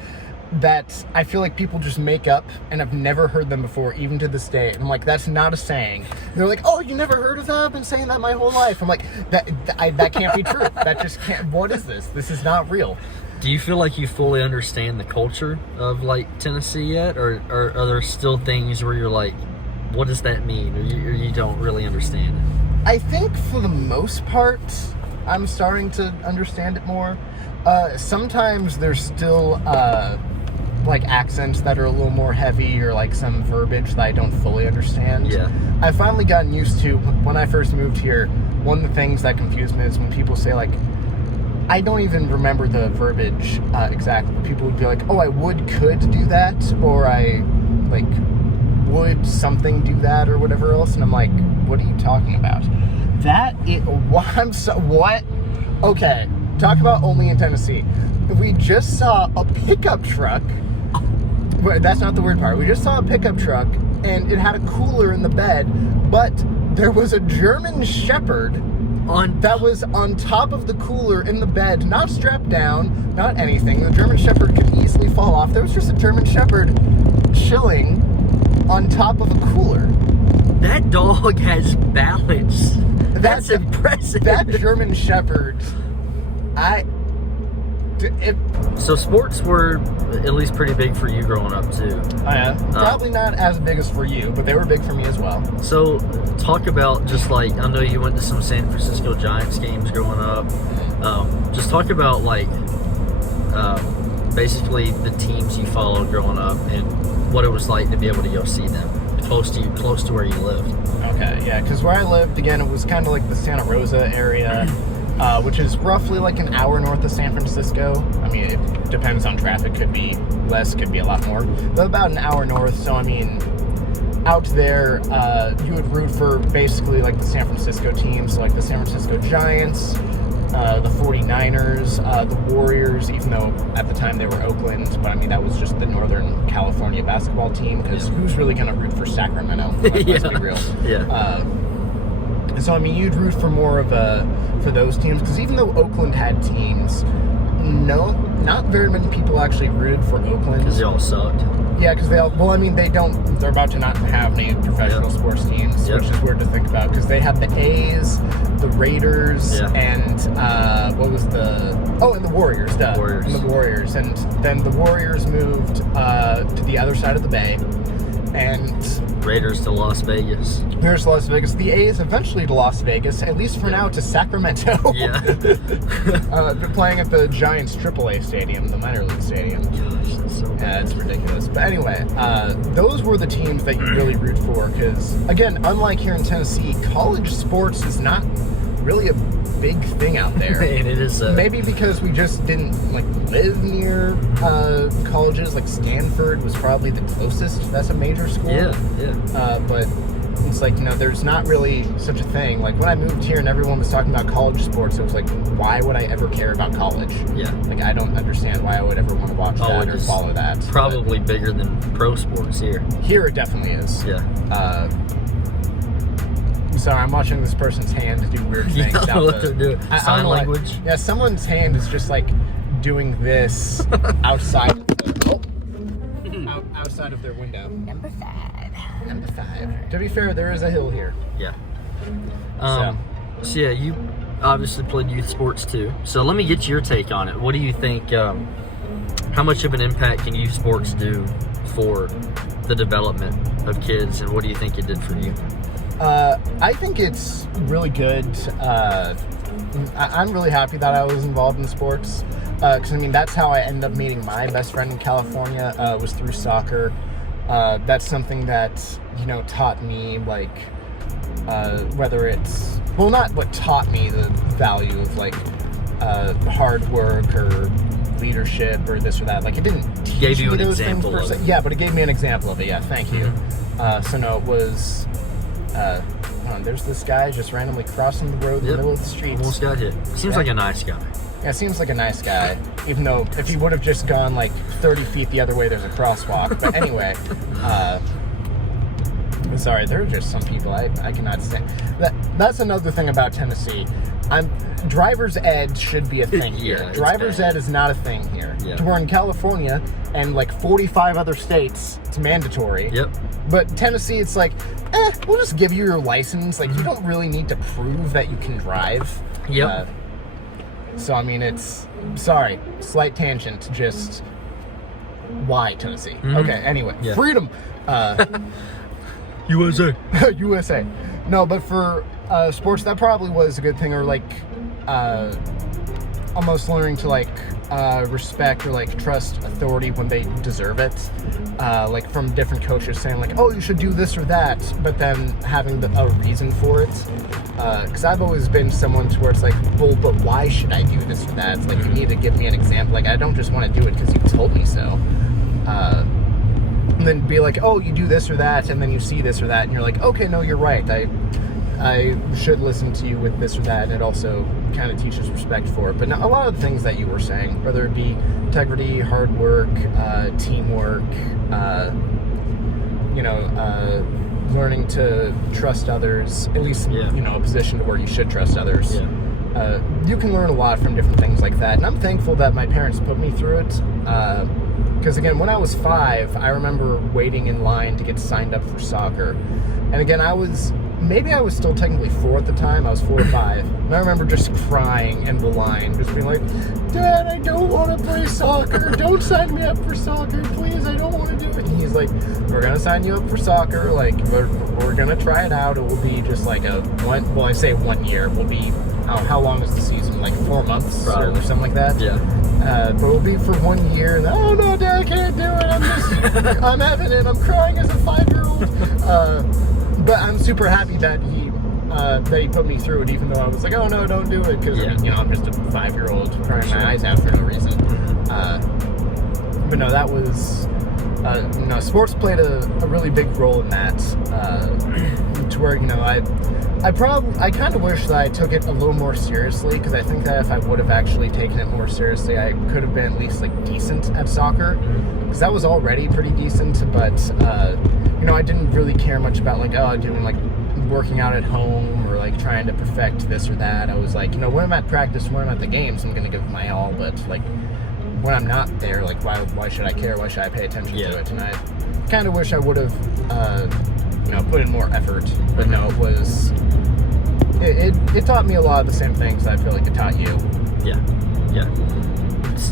that I feel like people just make up, and I've never heard them before, even to this day. And I'm like, that's not a saying. They're like, oh, you never heard of that? I've been saying that my whole life. I'm like, that can't be true. That just can't. What is this? This is not real. Do you feel like you fully understand the culture of like Tennessee yet, or are there still things where you're like, what does that mean, or you don't really understand it? I think for the most part, I'm starting to understand it more. Sometimes there's still like accents that are a little more heavy, or like some verbiage that I don't fully understand. Yeah. I've finally gotten used to, when I first moved here, one of the things that confused me is when people say like, I don't even remember the verbiage exactly, but people would be like, oh, I could do that, or I like would something do that, or whatever else, and I'm like, what are you talking about? What? Okay, talk about only in Tennessee. We just saw a pickup truck. That's not the weird part. We just saw a pickup truck, and it had a cooler in the bed, but there was a German Shepherd that was on top of the cooler in the bed, not strapped down, not anything. The German Shepherd could easily fall off. There was just a German Shepherd chilling on top of a cooler. That dog has balance. That's impressive. That German Shepherd, So sports were at least pretty big for you growing up too. Probably not as big as for you, but they were big for me as well. So talk about just like, I know you went to some San Francisco Giants games growing up. Just talk about like basically the teams you followed growing up and what it was like to be able to go see them close to where you lived. Okay, yeah, because where I lived, again, it was kind of like the Santa Rosa area. Which is roughly like an hour north of San Francisco. I mean, it depends on traffic. Could be less, could be a lot more. But about an hour north. So, I mean, out there, you would root for basically like the San Francisco teams. So like the San Francisco Giants, the 49ers, the Warriors, even though at the time they were Oakland. But, I mean, that was just the Northern California basketball team. Because who's really going to root for Sacramento? Let's be real. Yeah. So, I mean, you'd root for more of for those teams, because even though Oakland had teams, not very many people actually rooted for Oakland. Because they all sucked. Yeah, because they're about to not have any professional sports teams, which is weird to think about, because they had the A's, the Raiders, and and the Warriors, And the Warriors. And then the Warriors moved to the other side of the bay, and Raiders to Las Vegas. Here's Las Vegas. The A's eventually to Las Vegas, at least for now, to Sacramento. Yeah. They're playing at the Giants AAA stadium, the minor league stadium. Gosh, that's so bad. Yeah, it's ridiculous. But anyway, those were the teams that you really root for, because, again, unlike here in Tennessee, college sports is not really a big thing out there. And it is maybe because we just didn't live near colleges. Like Stanford was probably the closest. That's a major school. But it's like, there's not really such a thing. Like when I moved here and everyone was talking about college sports, it was like, why would I ever care about college? Yeah. Like I don't understand why I would ever want to watch that or follow that. Probably bigger than pro sports here. Here it definitely is. Yeah. Sorry, I'm watching this person's hand do weird things. What they're doing. Sign language. Yeah, someone's hand is just like doing this outside. Outside of their window. Number 5. To be fair, there is a hill here. Yeah. So yeah, you obviously played youth sports too. So let me get your take on it. What do you think? How much of an impact can youth sports do for the development of kids, and what do you think it did for you? I think it's really good. I'm really happy that I was involved in sports, because I mean that's how I ended up meeting my best friend in California, was through soccer. That's something that, taught me, like, whether it's, well, not what taught me the value of, like, hard work or leadership or this or that. Like, it didn't teach gave you me an those example things per of se. it. Yeah, but it gave me an example of it. Yeah, thank you. So no, it was, there's this guy just randomly crossing the road in the middle of the street. Almost got hit. Seems like a nice guy. Yeah, seems like a nice guy, even though if he would have just gone like 30 feet the other way, there's a crosswalk. But anyway, sorry, there are just some people I cannot stand. That's another thing about Tennessee. Driver's ed should be a thing here. Yeah, Driver's ed is not a thing here. Yeah. We're in California and like 45 other states, it's mandatory. Yep. But Tennessee, it's like, we'll just give you your license. Like, you don't really need to prove that you can drive. Yep. So, I mean, it's, sorry, slight tangent, just, why Tennessee? Okay, anyway, freedom. USA. USA. No, but for sports, that probably was a good thing, or like, almost learning to like, respect or like trust authority when they deserve it. Like from different coaches saying like, oh, you should do this or that, but then having a reason for it. Because I've always been someone to where it's like, well, but why should I do this or that? It's like, you need to give me an example. Like, I don't just want to do it because you told me so. And then be like, oh, you do this or that, and then you see this or that, and you're like, okay, no, you're right. I should listen to you with this or that, and it also kind of teaches respect for it. But a lot of the things that you were saying, whether it be integrity, hard work, teamwork, learning to trust others, at least in a position to where you should trust others. Yeah. You can learn a lot from different things like that, and I'm thankful that my parents put me through it. Because again, when I was 5, I remember waiting in line to get signed up for soccer. And again, I was still technically 4 at the time. I was 4 or 5. And I remember just crying in the line, just being like, Dad, I don't want to play soccer. Don't sign me up for soccer, please. I don't want to do it. And he's like, we're going to sign you up for soccer. Like, we're going to try it out. It will be just like I say 1 year. It will be, how long is the season? Like 4 months or something like that? Yeah. But it'll be for 1 year. And, oh, no, Dad, I can't do it. I'm having it. I'm crying as a 5-year-old. But I'm super happy that he put me through it, even though I was like, oh no, don't do it, because I'm just a 5-year-old crying my eyes out for no reason. But no, that was sports played a really big role in that. To where I kind of wish that I took it a little more seriously, because I think that if I would have actually taken it more seriously, I could have been at least like decent at soccer, because that was already pretty decent. But I didn't really care much about like doing like working out at home or like trying to perfect this or that. I was like, when I'm at practice, when I'm at the games, I'm gonna give my all. But like when I'm not there, like why should I care? Why should I pay attention to it? And I kind of wish I would have put in more effort. But no, it taught me a lot of the same things that I feel like it taught you.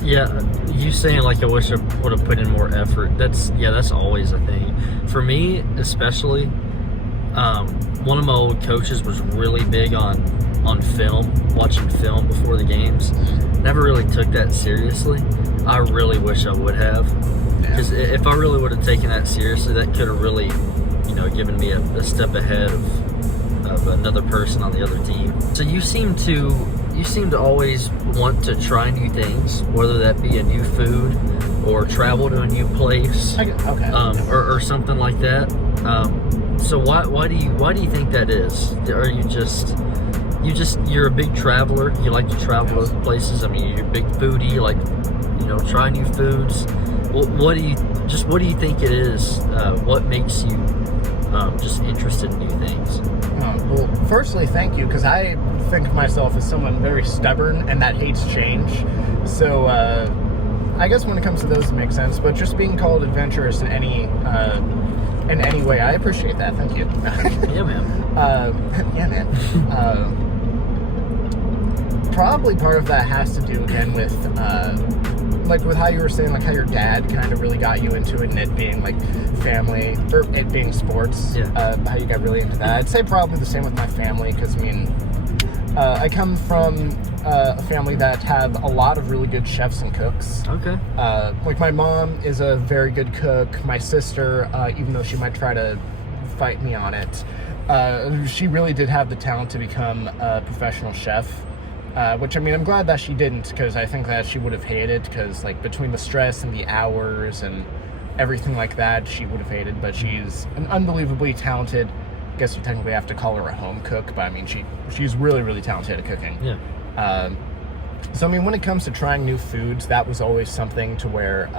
Yeah, you saying like I wish I would have put in more effort. That's always a thing. For me, especially, one of my old coaches was really big on film, watching film before the games. Never really took that seriously. I really wish I would have, because if I really would have taken that seriously, that could have really, given me a step ahead of another person on the other team. So you seem to always want to try new things, whether that be a new food or travel to a new place, or something like that. So why do you think that is? Are you're a big traveler? You like to travel to places. I mean, you're a big foodie. You like try new foods. What do you think it is? What makes you just interested in new things? Well, firstly, thank you, because I think of myself as someone very stubborn and that hates change. So I guess when it comes to those, it makes sense. But just being called adventurous in any way, I appreciate that. Thank you. Yeah, man. Yeah, man. Probably part of that has to do again with like with how you were saying, like how your dad kind of really got you into it, and it being like family, or it being sports. How you got really into that. I'd say probably the same with my family, because I come from a family that have a lot of really good chefs and cooks. Okay. Like my mom is a very good cook. My sister, even though she might try to fight me on it, she really did have the talent to become a professional chef. Which, I mean, I'm glad that she didn't, because I think that she would have hated, because, like, between the stress and the hours and everything like that, she would have hated, but she's an unbelievably talented, I guess you technically have to call her a home cook, but, I mean, she's really, really talented at cooking. Yeah. So, I mean, when it comes to trying new foods, that was always something to where,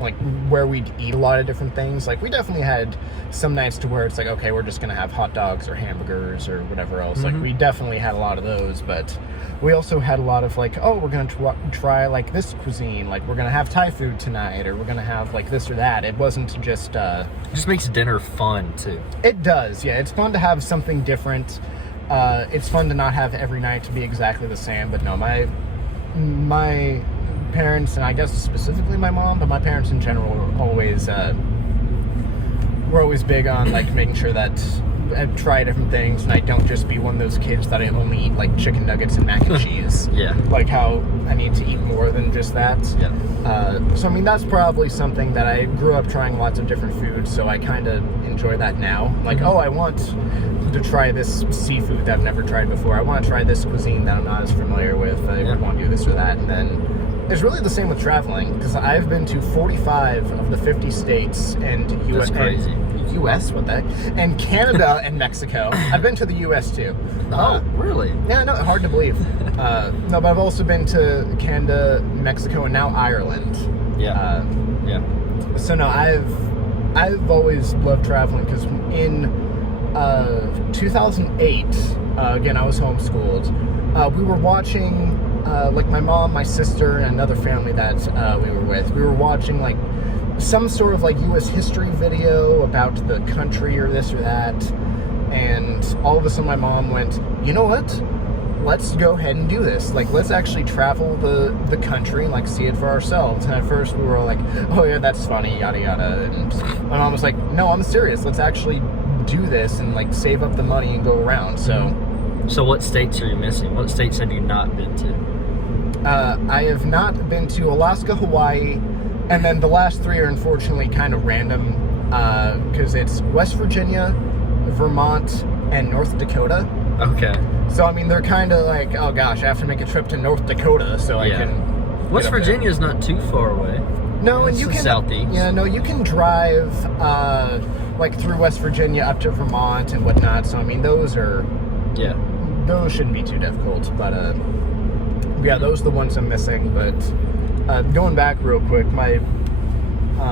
like, where we'd eat a lot of different things. Like, we definitely had some nights to where it's like, okay, we're just going to have hot dogs or hamburgers or whatever else. Mm-hmm. Like, we definitely had a lot of those, but we also had a lot of, like, oh, we're going to try, like, this cuisine. Like, we're going to have Thai food tonight, or we're going to have, like, this or that. It wasn't just... It just makes dinner fun, too. It does, yeah. It's fun to have something different. It's fun to not have every night to be exactly the same, but no, my parents, and I guess specifically my mom, but my parents in general were always big on, like, making sure that I try different things and I don't just be one of those kids that I only eat, like, chicken nuggets and mac and cheese. Yeah. Like how I need to eat more than just that. Yeah. So I mean, that's probably something that I grew up trying lots of different foods, so I kind of enjoy that now. Like, oh, I want to try this seafood that I've never tried before. I want to try this cuisine that I'm not as familiar with. I want to do this or that, and then it's really the same with traveling, because I've been to 45 of the 50 states and U.S. That's crazy. U.S. What the heck? And Canada and Mexico. I've been to the U.S. too. Oh, really? Yeah, no, hard to believe. No, but I've also been to Canada, Mexico, and now Ireland. Yeah. Yeah. So no, I've always loved traveling, because in 2008, again, I was homeschooled. We were watching. Like my mom, my sister, and another family that we were with, we were watching like some sort of like U.S. history video about the country or this or that, and all of a sudden my mom went, you know what? Let's go ahead and do this. Like, let's actually travel the country and like see it for ourselves. And at first we were all like, oh yeah, that's funny, yada yada. And my mom was like, no, I'm serious. Let's actually do this and like save up the money and go around. So what states are you missing? What states have you not been to? I have not been to Alaska, Hawaii, and then the last three are unfortunately kind of random, because it's West Virginia, Vermont, and North Dakota. Okay. So, I mean, they're kind of like, oh gosh, I have to make a trip to North Dakota so I can... West Virginia is not too far away. No, and it's you the can... southeast. Yeah, no, you can drive, like, through West Virginia up to Vermont and whatnot, so, I mean, those are... Yeah. Those shouldn't be too difficult, but, yeah, those are the ones I'm missing, but going back real quick, my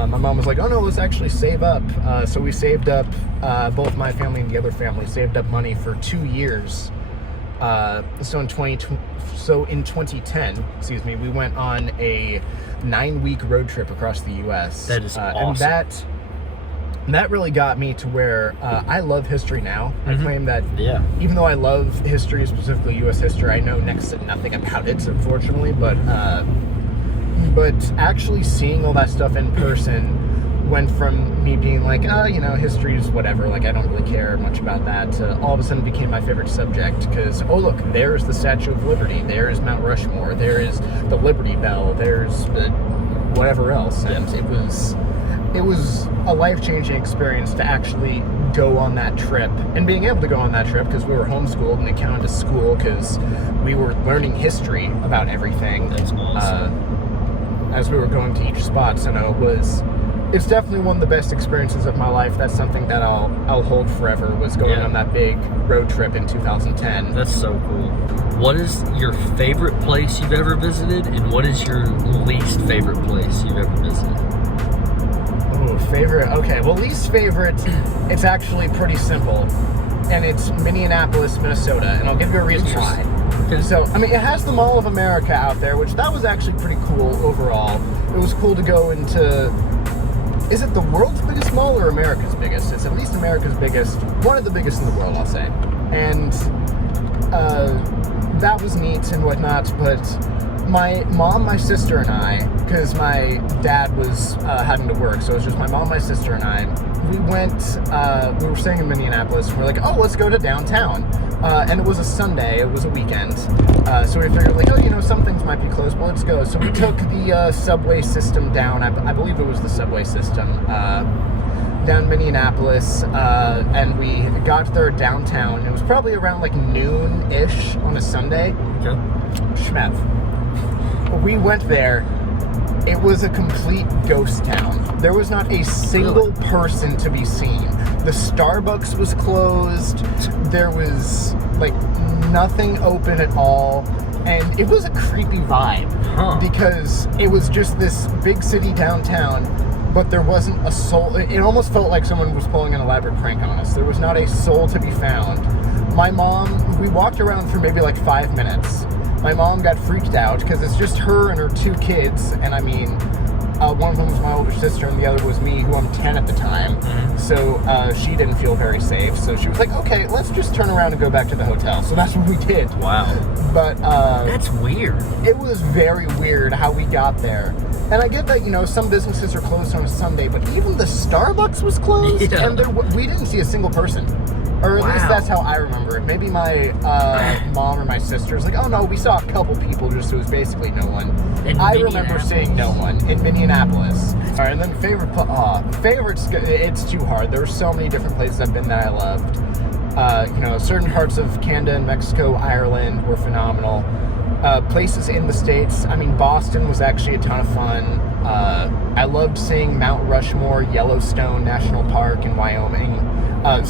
mom was like, oh no, let's actually save up. So we saved up, both my family and the other family saved up money for 2 years. So in 2010, excuse me, we went on a 9-week road trip across the U.S. That is awesome. And that really got me to where I love history now. I claim that even though I love history, specifically U.S. history, I know next to nothing about it, unfortunately. But actually seeing all that stuff in person went from me being like, you know, history is whatever, like I don't really care much about that, to all of a sudden became my favorite subject, because, oh look, there's the Statue of Liberty, there's Mount Rushmore, there is the Liberty Bell, there's the whatever else, and it was a life-changing experience to actually go on that trip, and being able to go on that trip because we were homeschooled and it counted as school because we were learning history about everything. That's awesome. As we were going to each spot. So no, it's definitely one of the best experiences of my life. That's something that I'll hold forever, was going on that big road trip in 2010. That's so cool. What is your favorite place you've ever visited, and what is your least favorite place you've ever visited? Oh, favorite. Okay, well, least favorite, it's actually pretty simple. And it's Minneapolis, Minnesota. And I'll give you a reason why. Okay. So, I mean, it has the Mall of America out there, which that was actually pretty cool overall. It was cool to go into... Is it the world's biggest mall or America's biggest? It's at least America's biggest. One of the biggest in the world, I'll say. And that was neat and whatnot, but my mom, my sister, and I, because my dad was having to work, so it was just my mom, my sister, and I, we went, we were staying in Minneapolis, and we're like, oh, let's go to downtown. And it was a Sunday. It was a weekend. So we figured, like, oh, some things might be closed, but let's go. So we took the subway system down. I believe it was the subway system. Down Minneapolis, and we got there downtown. It was probably around like noon-ish on a Sunday. Okay. Shmev. We went there. It was a complete ghost town. There was not a single person to be seen. The Starbucks was closed. There was like nothing open at all. And it was a creepy vibe because it was just this big city downtown, but there wasn't a soul. It almost felt like someone was pulling an elaborate prank on us. There was not a soul to be found. My mom, we walked around for maybe like 5 minutes. My mom got freaked out because it's just her and her 2 kids. And I mean, one of them was my older sister and the other was me, who I'm 10 at the time. So she didn't feel very safe. So she was like, okay, let's just turn around and go back to the hotel. So that's what we did. Wow. But that's weird. It was very weird how we got there. And I get that, some businesses are closed on a Sunday, but even the Starbucks was closed, and we didn't see a single person. Or at least that's how I remember it. Maybe my mom or my sister's like, oh no, we saw a couple people, just so it was basically no one. I remember seeing no one in Minneapolis. All right, and then favorites, it's too hard. There were so many different places I've been that I loved. Certain parts of Canada and Mexico, Ireland were phenomenal. Places in the States, I mean, Boston was actually a ton of fun. I loved seeing Mount Rushmore, Yellowstone National Park in Wyoming. In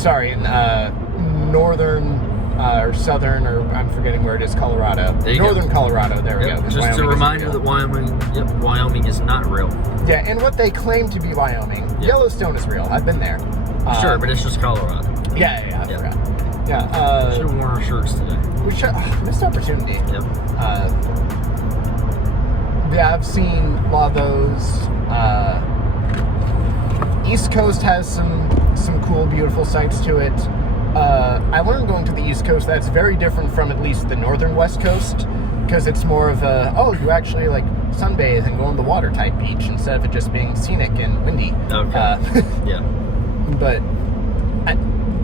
northern or southern, or I'm forgetting where it is, Colorado. Northern Colorado, there we go. Just Wyoming a reminder that Wyoming is not real. Yeah, and what they claim to be Wyoming, Yellowstone is real. I've been there. Sure, but it's just Colorado. I forgot. Yeah. Should have worn our shirts today. We should. Missed opportunity. Yep. I've seen a lot of those. East Coast has some cool, beautiful sights to it. I learned going to the East Coast that's very different from at least the northern West Coast, because it's more of a, you actually like sunbathe and go on the water type beach instead of it just being scenic and windy. Okay. Yeah. But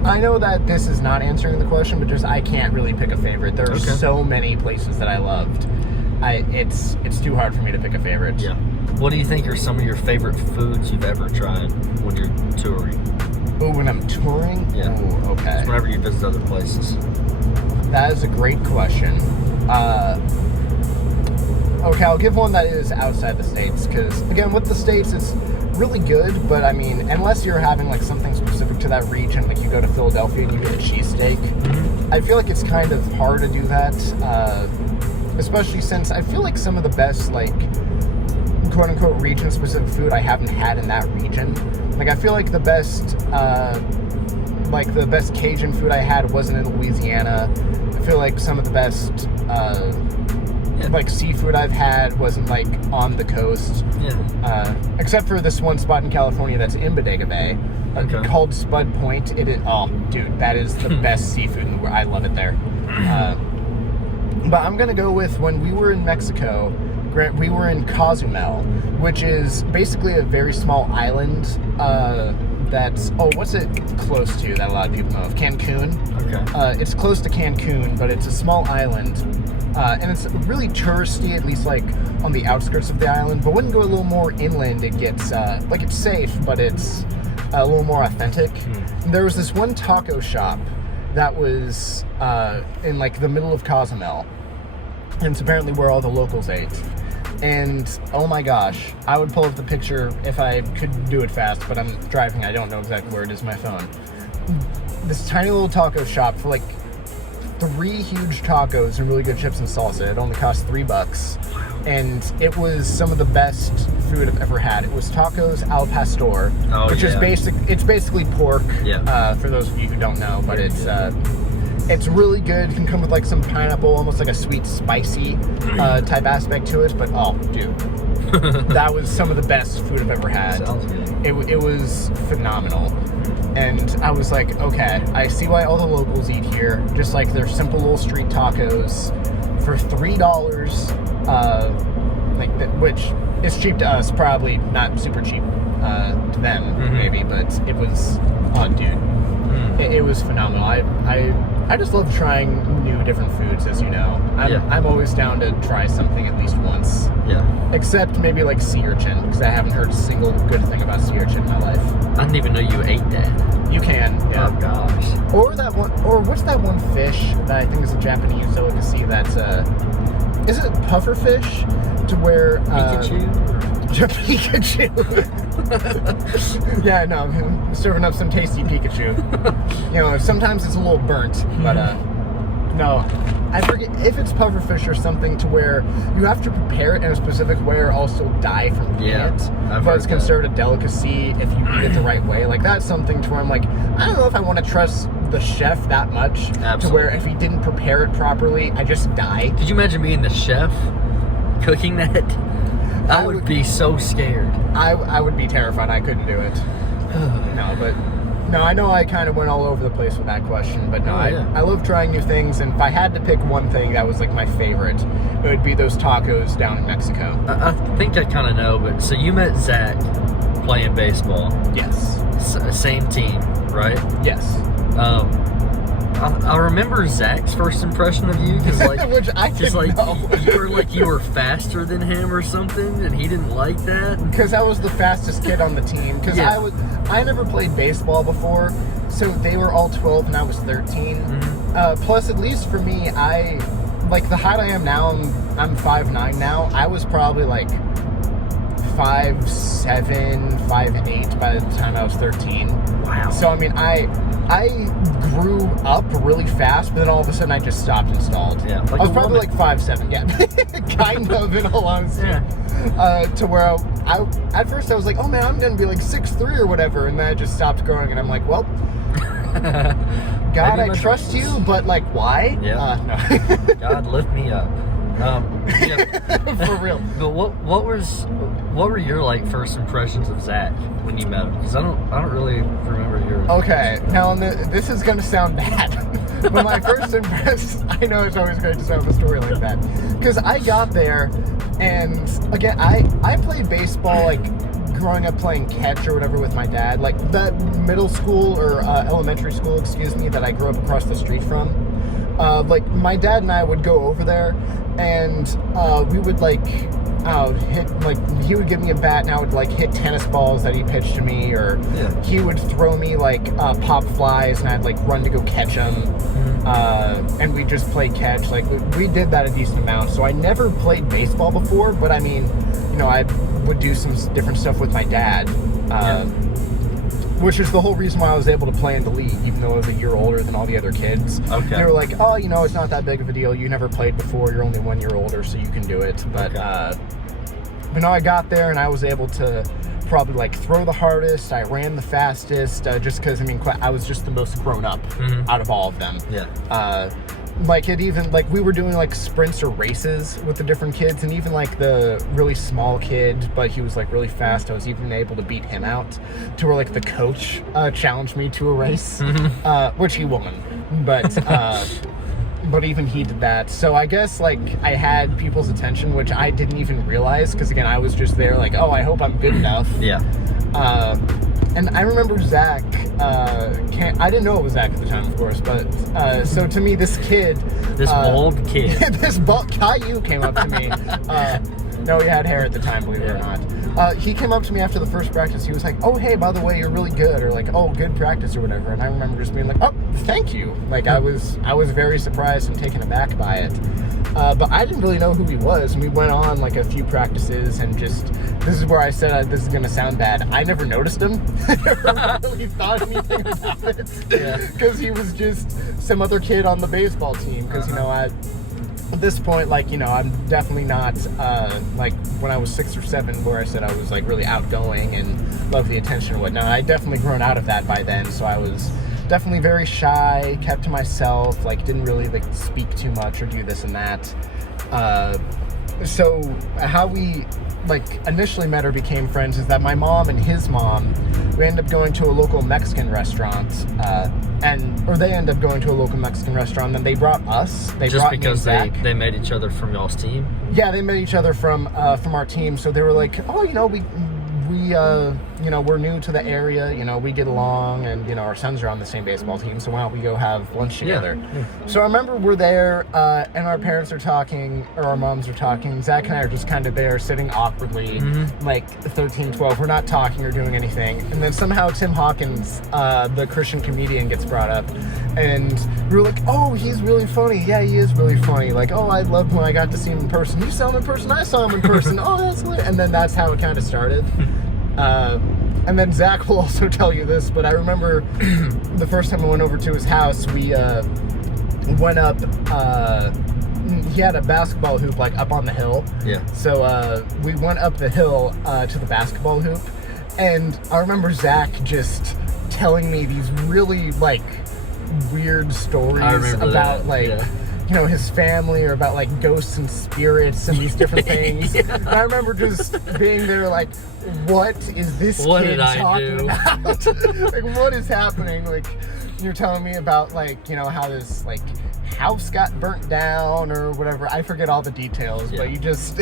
I know that this is not answering the question, but just I can't really pick a favorite. There are so many places that I loved. It's too hard for me to pick a favorite. Yeah. What do you think are some of your favorite foods you've ever tried when you're touring? Oh, when I'm touring? Yeah. Ooh, okay. Just whenever you visit other places. That is a great question. Okay, I'll give one that is outside the States, because, again, with the States, it's really good, but, I mean, unless you're having, like, something specific to that region, like you go to Philadelphia and you get a cheesesteak, I feel like it's kind of hard to do that, especially since I feel like some of the best, like, quote-unquote region-specific food I haven't had in that region. Like, I feel like the best Cajun food I had wasn't in Louisiana. I feel like some of the best, like, seafood I've had wasn't, like, on the coast. Yeah. Except for this one spot in California that's in Bodega Bay, called Spud Point. It is, dude, that is the best seafood in the world. I love it there. But I'm going to go with when we were in Mexico, we were in Cozumel, which is basically a very small island that's, what's it close to that a lot of people know of? Cancun. Okay. It's close to Cancun, but it's a small island. And it's really touristy, at least like on the outskirts of the island. But when you go a little more inland, it gets, it's safe, but it's a little more authentic. There was this one taco shop that was in like the middle of Cozumel. And it's apparently where all the locals ate. And oh my gosh, I would pull up the picture if I could do it fast, but I'm driving, I don't know exactly where it is on my phone. This tiny little taco shop for like 3 huge tacos and really good chips and salsa. It only cost $3. And it was some of the best food I've ever had. It was tacos al pastor, which is it's basically pork, for those of you who don't know, but it's really good. It can come with like some pineapple, almost like a sweet, spicy type aspect to it. But dude, that was some of the best food I've ever had. Sounds good. It was phenomenal. And I was like, okay, I see why all the locals eat here. Just like their simple little street tacos for $3, which is cheap to us, probably not super cheap to them, maybe. But it was, dude, it was phenomenal. I I just love trying new different foods, as you know. I'm always down to try something at least once. Yeah. Except maybe like sea urchin, because I haven't heard a single good thing about sea urchin in my life. I didn't even know you ate that. You can, yeah. Oh gosh. Or that one, or what's that one fish that I think is a Japanese delicacy that's is it puffer fish? To where Pikachu? Pikachu. Yeah, no, I'm serving up some tasty Pikachu. You know, sometimes it's a little burnt, but no, I forget if it's pufferfish or something to where you have to prepare it in a specific way or also die from eating it. But it's considered a delicacy if you eat it the right way. Like, that's something to where I'm like, I don't know if I want to trust the chef that much. Absolutely. To where if he didn't prepare it properly, I just die. Could you imagine being the chef cooking that? I would be so scared. I would be terrified. I couldn't do it. No, I know I kind of went all over the place with that question, but no, I love trying new things, and if I had to pick one thing that was like my favorite, it would be those tacos down in Mexico. I think I kind of know, but so you met Zach playing baseball. Yes. Same team, right? Yes. I remember Zach's first impression of you because, like, which I didn't know. you were faster than him or something, and he didn't like that. Because I was the fastest kid on the team. Because I never played baseball before, so they were all 12 and I was 13. Mm-hmm. Plus, at least for me, like the height I am now, I'm 5'9" now. I was probably like 5'7", 5'8" by the time I was 13. Wow. So I mean, I grew up really fast, but then all of a sudden I just stopped and stalled. Yeah, like I was probably like 5'7", yeah. Kind of, in all honesty. Yeah. To where I at first I was like, oh man, I'm gonna be like 6'3" or whatever, and then I just stopped growing, and I'm like, well, God, I trust you, but like, why? Yeah. No. God, lift me up. For real. But what were your like first impressions of Zach when you met him? Because I don't really remember yours. Okay, now this is gonna sound bad, but my first impression, I know it's always great to start with a story like that, because I got there, and again, I played baseball like growing up playing catch or whatever with my dad, like that middle school or elementary school, excuse me, that I grew up across the street from. Like my dad and I would go over there, and we would like hit, like he would give me a bat and I would like hit tennis balls that he pitched to me, or he would throw me like pop flies and I'd like run to go catch them. And we just play catch. Like we did that a decent amount. So I never played baseball before, but I mean, you know, I would do some different stuff with my dad. Which is the whole reason why I was able to play in the league, even though I was a year older than all the other kids. Okay. They were like, oh, you know, it's not that big of a deal. You never played before. You're only 1 year older, so you can do it. But, but no, I got there, and I was able to probably, like, throw the hardest. I ran the fastest, just because, I mean, I was just the most grown up out of all of them. Yeah. Like, it even, like, we were doing, like, sprints or races with the different kids, and even, like, the really small kid, but he was, like, really fast, I was even able to beat him out, to where, like, the coach challenged me to a race, which he won, but even he did that. So I guess, like, I had people's attention, which I didn't even realize, because, again, I was just there, like, oh, I hope I'm good enough. Yeah. And I remember Zach, I didn't know it was Zach at the time, of course, but, so to me, this kid... This bald kid. This bald... Caillou came up to me. No, he had hair at the time, believe it or not. He came up to me after the first practice. He was like, oh, hey, by the way, you're really good, or like, oh, good practice, or whatever. And I remember just being like, oh, thank you. Like, I was very surprised and taken aback by it. But I didn't really know who he was, and we went on like a few practices, and just, this is where I said this is going to sound bad. I never noticed him. I never really thought anything about it. Because he was just some other kid on the baseball team. Because, you know, at this point, like, you know, I'm definitely not like when I was 6 or 7, where I said I was like really outgoing and loved the attention and whatnot. I definitely grown out of that by then, so I was definitely very shy, kept to myself, like didn't really like speak too much or do this and that. So how we like initially met or became friends is that my mom and his mom, we ended up going to a local Mexican restaurant, or they ended up going to a local Mexican restaurant, and they brought us. They just brought because me and Zach. They met each other from y'all's team. Yeah, they met each other from our team. So they were like, oh, you know, we we're new to the area, we get along, and, our sons are on the same baseball team, so why don't we go have lunch together? Yeah. So I remember we're there, and our parents are talking, or our moms are talking. Zach and I are just kind of there, sitting awkwardly, like 13, 12. We're not talking or doing anything. And then somehow Tim Hawkins, the Christian comedian, gets brought up. And we were like, oh, he's really funny. Yeah, he is really funny. Like, oh, I loved when I got to see him in person. You saw him in person? I saw him in person. Oh, that's lit. And then that's how it kind of started. And then Zach will also tell you this, but I remember the first time I went over to his house, we went up, he had a basketball hoop like up on the hill. Yeah. So we went up the hill to the basketball hoop, and I remember Zach just telling me these really like weird stories about his family, or about like ghosts and spirits and these different things. Yeah. And I remember just being there like, what is this kid talking about? Like, what is happening? Like, you're telling me about like, how this like house got burnt down or whatever. I forget all the details, but you just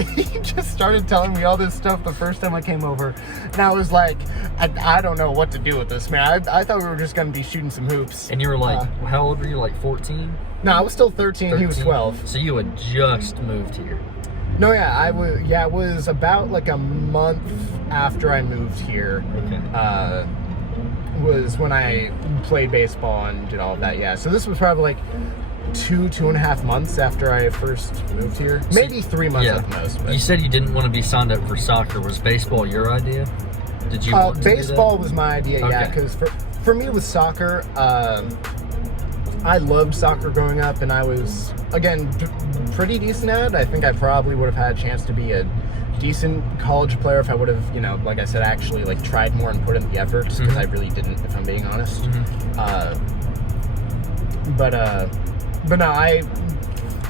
started telling me all this stuff the first time I came over, and I was like, I don't know what to do with this, man. I thought we were just gonna be shooting some hoops. And you were like, how old were you? Like 14? No, I was still 13. He was 12. So you had just moved here. No, yeah, I was. Yeah, it was about like a month after I moved here. Okay. Was when I played baseball and did all of that. Yeah, so this was probably like 2.5 months after I first moved here. Maybe 3 months at the most. But. You said you didn't want to be signed up for soccer. Was baseball your idea? Did you? Want to baseball do that? was my idea. Yeah, because for me with soccer, I loved soccer growing up, and I was, again, pretty decent at it. I think I probably would have had a chance to be a decent college player if I would have, like I said, actually like tried more and put in the effort, because I really didn't, if I'm being honest. But no, I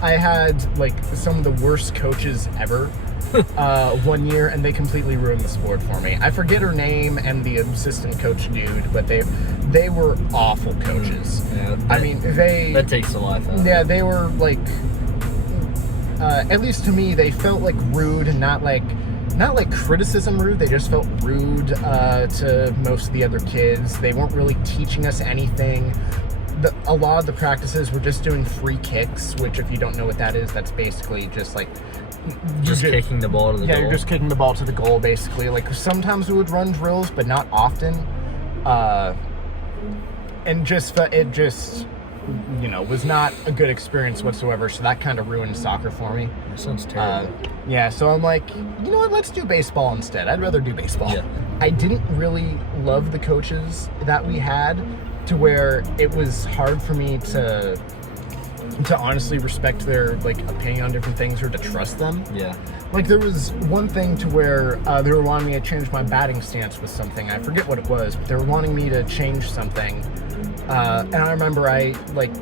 had like some of the worst coaches ever. 1 year, and they completely ruined the sport for me. I forget her name and the assistant coach dude, but they were awful coaches. Yeah, I mean, that takes a life out. Yeah, they were like, at least to me, they felt like rude, and not like criticism rude. They just felt rude to most of the other kids. They weren't really teaching us anything. A lot of the practices were just doing free kicks, which, if you don't know what that is, that's basically just like kicking the ball to the goal. Yeah, you're just kicking the ball to the goal, basically. Like, sometimes we would run drills, but not often. And it just was not a good experience whatsoever. So that kind of ruined soccer for me. That sounds terrible. Yeah, so I'm like, you know what? Let's do baseball instead. I'd rather do baseball. Yeah. I didn't really love the coaches that we had, to where it was hard for me to honestly respect their like opinion on different things, or to trust them. Yeah. Like, there was one thing to where they were wanting me to change my batting stance with something. I forget what it was, but they were wanting me to change something. And I remember I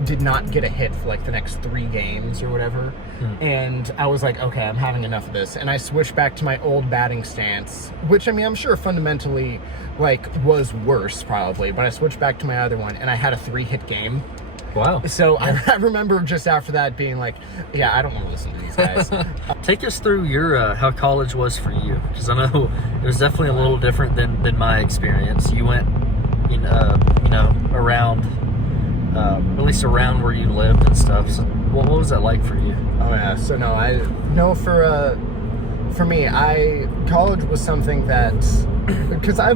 did not get a hit for like the next 3 games or whatever. And I was like, okay, I'm having enough of this. And I switched back to my old batting stance, which, I mean, I'm sure fundamentally was worse probably, but I switched back to my other one, and I had a 3-hit game. Wow. So I remember just after that being like, yeah, I don't want to listen to these guys. Take us through your how college was for you, because I know it was definitely a little different than my experience. You went, around, at least around where you lived and stuff. So what was that like for you? Oh yeah. So for me, college was something that, because I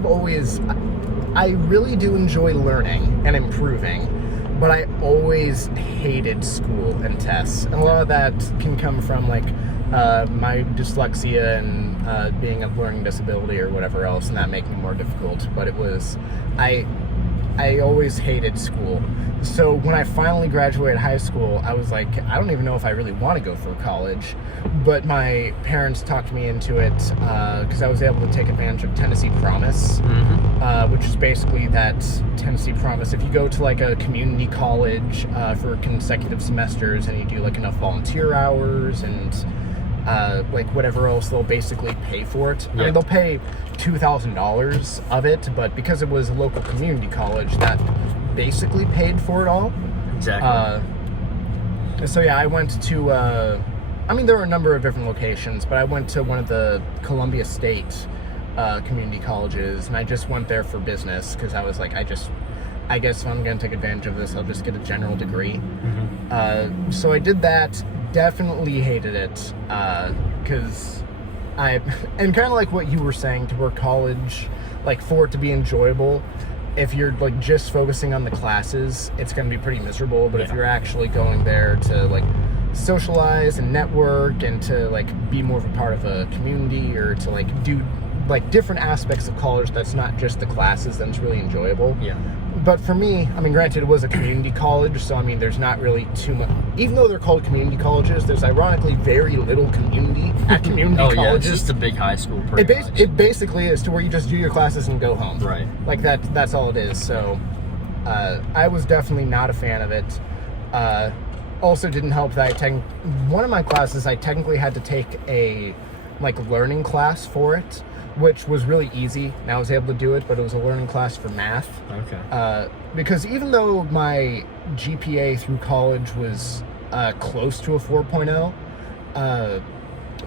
really do enjoy learning and improving. But I always hated school and tests. And a lot of that can come from my dyslexia and being a learning disability or whatever else, and that make me more difficult. But I always hated school. So when I finally graduated high school, I was like, I don't even know if I really want to go for college. But my parents talked me into it because I was able to take advantage of Tennessee Promise, which is basically that Tennessee Promise. If you go to a community college for consecutive semesters, and you do enough volunteer hours and whatever else, they'll basically pay for it. Yeah. I mean, they'll pay $2,000 of it, but because it was a local community college, that basically paid for it all. Exactly. So yeah, I went to, there were a number of different locations, but I went to one of the Columbia State community colleges, and I just went there for business because I was like, I guess if I'm going to take advantage of this, I'll just get a general degree. So I did that. Definitely hated it because and kind of like what you were saying, to work college, like for it to be enjoyable, if you're like just focusing on the classes, it's going to be pretty miserable. But if you're actually going there to like socialize and network and to like be more of a part of a community, or to like do like different aspects of college that's not just the classes, then it's really enjoyable. But for me, I mean, granted, it was a community college, so I mean, there's not really too much. Even though they're called community colleges, there's ironically very little community at community colleges. Yeah, it's just a big high school. It basically is, to where you just do your classes and go home. Right. Like that's all it is. So I was definitely not a fan of it. Also didn't help that one of my classes, I technically had to take a like learning class for it, which was really easy, and I was able to do it, but it was a learning class for math. Okay. Because even though my GPA through college was close to a 4.0,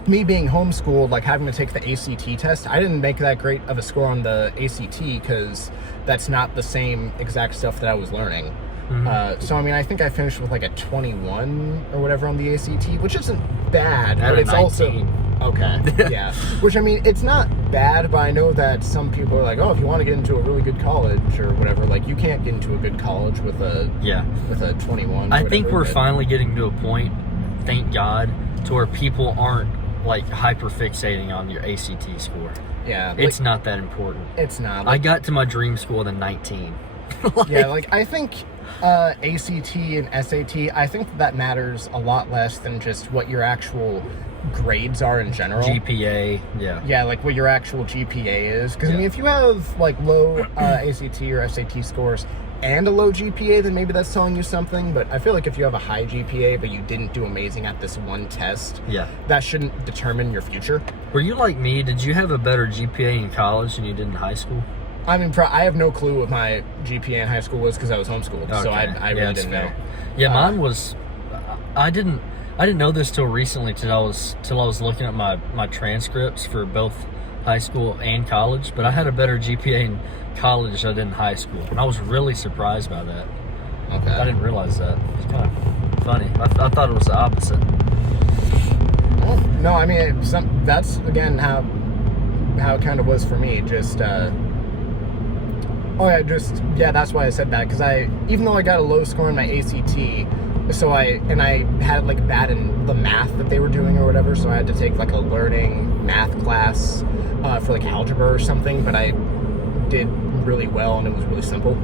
me being homeschooled, like having to take the ACT test, I didn't make that great of a score on the ACT because that's not the same exact stuff that I was learning. So I mean, I think I finished with like a 21 or whatever on the ACT, which isn't bad, but it's 19. Also okay. Yeah. Which, I mean, it's not bad, but I know that some people are like, oh, if you want to get into a really good college or whatever, like you can't get into a good college with a 21. I think we're finally getting to a point, thank God, to where people aren't like hyper fixating on your ACT score. Yeah. It's not that important. It's not. I got to my dream school in 19. Yeah, like I think ACT and SAT, I think that matters a lot less than just what your actual grades are in general. GPA, yeah, like what your actual GPA is, because I mean, if you have like low ACT or SAT scores and a low GPA, then maybe that's telling you something. But I feel like if you have a high GPA but you didn't do amazing at this one test, that shouldn't determine your future. Were you like me? Did you have a better GPA in college than you did in high school? I mean, I have no clue what my GPA in high school was because I was homeschooled, so I really didn't know. Yeah, mine was. I didn't know this till recently, till I was looking at my transcripts for both high school and college. But I had a better GPA in college than I did in high school, and I was really surprised by that. Okay, I didn't realize that. It's kind of funny. I thought it was the opposite. Well, no, I mean that's again how it kind of was for me. Just. That's why I said that, because even though I got a low score in my ACT, so I had like bad in the math that they were doing or whatever, so I had to take like a learning math class for like algebra or something, but I did really well and it was really simple.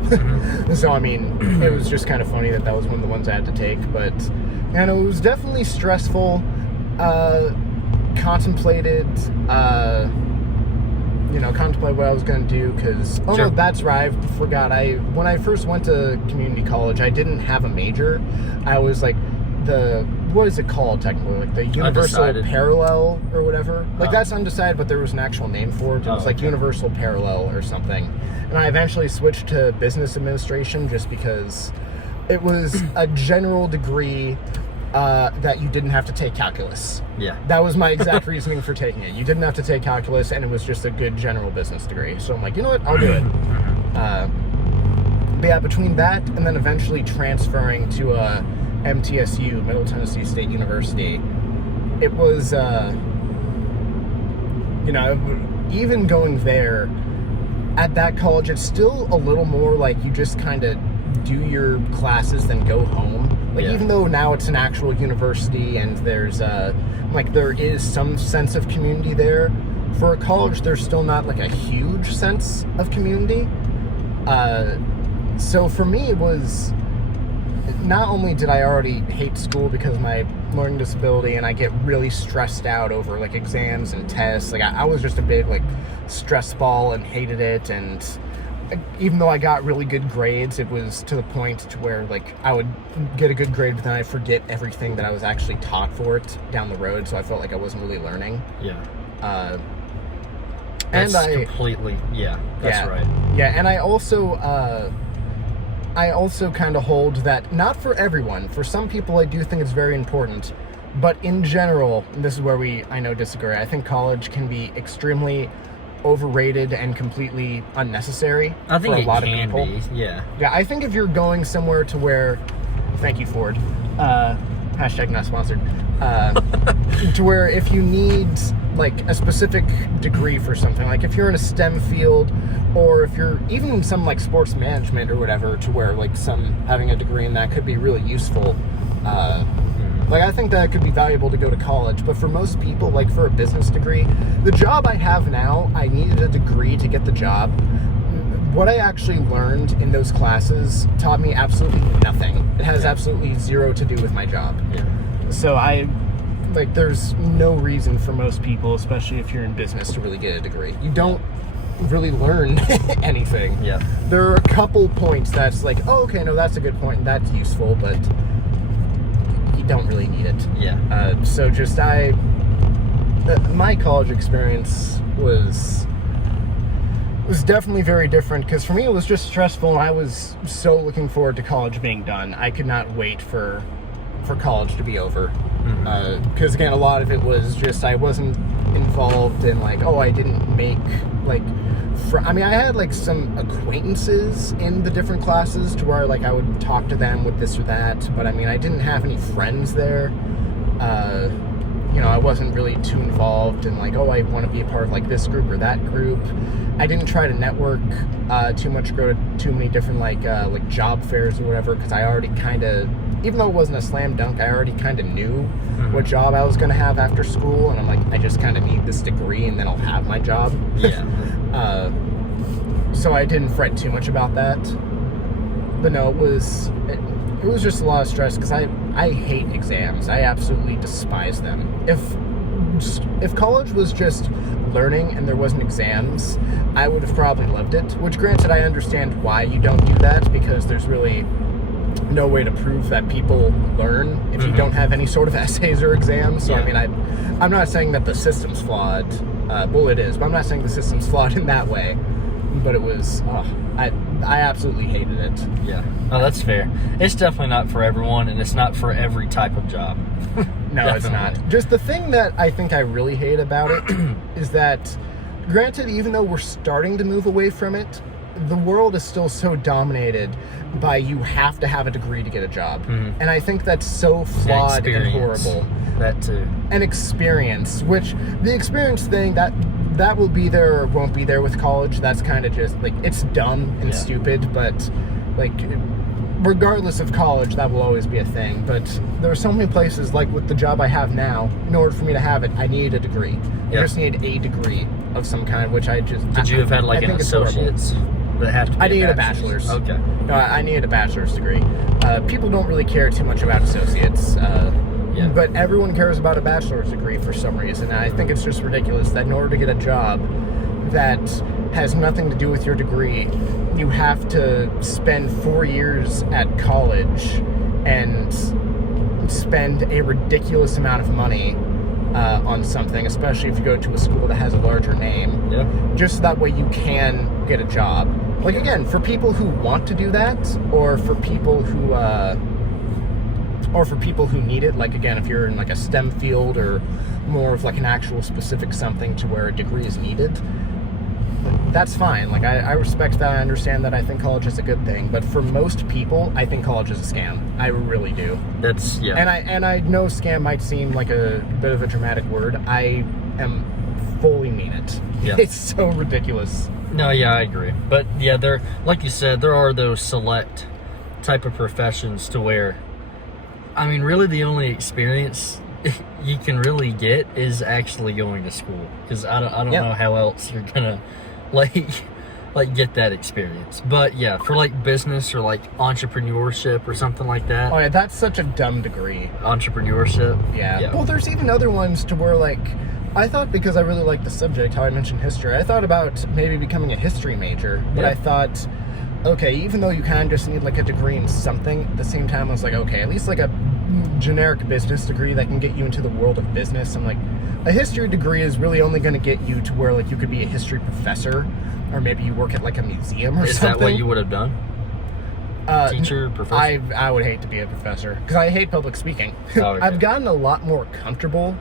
So I mean, it was just kind of funny that was one of the ones I had to take, but it was definitely stressful. Contemplate what I was going to do, because no, that's right, I forgot. When I first went to community college, I didn't have a major. I was like what is it called technically, like the universal undecided. Parallel or whatever, like that's undecided, but there was an actual name for it. It was like universal parallel or something, and I eventually switched to business administration just because it was a general degree that you didn't have to take calculus. Yeah. That was my exact reasoning for taking it. You didn't have to take calculus, and it was just a good general business degree. So I'm like, you know what, I'll do it. But yeah, between that and then eventually transferring to MTSU, Middle Tennessee State University, it was, even going there, at that college, it's still a little more like you just kind of do your classes, then go home. Like, even though now it's an actual university and there's, there is some sense of community there, for a college, there's still not, like, a huge sense of community. So for me, it was, not only did I already hate school because of my learning disability and I get really stressed out over, like, exams and tests, like, I was just a big, like, stress ball and hated it, and even though I got really good grades, it was to the point to where, like, I would get a good grade, but then I'd forget everything that I was actually taught for it down the road, so I felt like I wasn't really learning. Yeah. That's right. Yeah, and I also kind of hold that, not for everyone, for some people I do think it's very important, but in general, and this is where I know disagree, I think college can be extremely overrated and completely unnecessary I think for a it lot of can people. be, yeah. Yeah, I think if you're going somewhere to where, thank you, Ford, hashtag not sponsored, to where if you need like a specific degree for something, like if you're in a STEM field, or if you're even in some like sports management or whatever, to where like having a degree in that could be really useful. Like, I think that could be valuable to go to college, but for most people, like for a business degree, the job I have now, I needed a degree to get the job. What I actually learned in those classes taught me absolutely nothing. It has absolutely zero to do with my job. Yeah. So there's no reason for most people, especially if you're in business, to really get a degree. You don't really learn anything. Yeah. There are a couple points that's like, oh, okay, no, that's a good point, and that's useful, but don't really need it. Yeah. So just my college experience was definitely very different, because for me it was just stressful, and I was so looking forward to college being done. I could not wait for college to be over, because again, a lot of it was just I wasn't involved in like, oh, I didn't make like I had like some acquaintances in the different classes to where like I would talk to them with this or that, but I mean, I didn't have any friends there. I wasn't really too involved in like, oh, I want to be a part of like this group or that group. I didn't try to network too much, go to too many different like job fairs or whatever, because I already kind of, even though it wasn't a slam dunk, I already kind of knew what job I was going to have after school, and I'm like, I just kind of need this degree and then I'll have my job. Yeah. So I didn't fret too much about that. But no, it was just a lot of stress, because I hate exams. I absolutely despise them. If college was just learning and there wasn't exams, I would have probably loved it. Which, granted, I understand why you don't do that, because there's really no way to prove that people learn if you don't have any sort of essays or exams. So I mean, I'm not saying that the system's flawed. Well, it is, but I'm not saying the system's flawed in that way. But it was, I absolutely hated it. Yeah. Oh, that's fair. It's definitely not for everyone, and it's not for every type of job. No, it's not. Just the thing that I think I really hate about it is that, granted, even though we're starting to move away from it, the world is still so dominated by you have to have a degree to get a job. And I think that's so flawed and horrible. That too. And experience, which the experience thing, that will be there or won't be there with college. That's kind of just like, it's dumb and stupid, but like regardless of college, that will always be a thing. But there are so many places, like with the job I have now, in order for me to have it, I need a degree. I just need a degree of some kind, which I just... Did you have had like an associate's? That have to be I needed a bachelor's. Okay. No, I needed a bachelor's degree. People don't really care too much about associates. But everyone cares about a bachelor's degree for some reason. And I think it's just ridiculous that in order to get a job that has nothing to do with your degree, you have to spend 4 years at college and spend a ridiculous amount of money on something, especially if you go to a school that has a larger name. Yeah. Just so that way you can get a job. Like, again, for people who want to do that, or for people who need it, like, again, if you're in like a STEM field or more of like an actual specific something to where a degree is needed, that's fine. Like, I respect that. I understand that. I think college is a good thing, but for most people, I think college is a scam. I really do. That's, yeah. And I know scam might seem like a bit of a dramatic word. I am fully mean it. Yeah. It's so ridiculous. No, yeah, I agree. But yeah, there, like you said, there are those select type of professions to where, I mean, really the only experience you can really get is actually going to school. Because I don't know how else you're gonna like get that experience. But yeah, for like business or like entrepreneurship or something like that. Oh yeah, that's such a dumb degree. Entrepreneurship. Yeah. Well, there's even other ones to where, like, I thought, because I really like the subject, how I mentioned history, I thought about maybe becoming a history major. But I thought, okay, even though you kind of just need like a degree in something, at the same time I was like, okay, at least like a generic business degree that can get you into the world of business. I'm like, a history degree is really only going to get you to where like you could be a history professor, or maybe you work at like a museum or something. Is that what you would have done? Teacher, professor? I would hate to be a professor because I hate public speaking. Oh, okay. I've gotten a lot more comfortable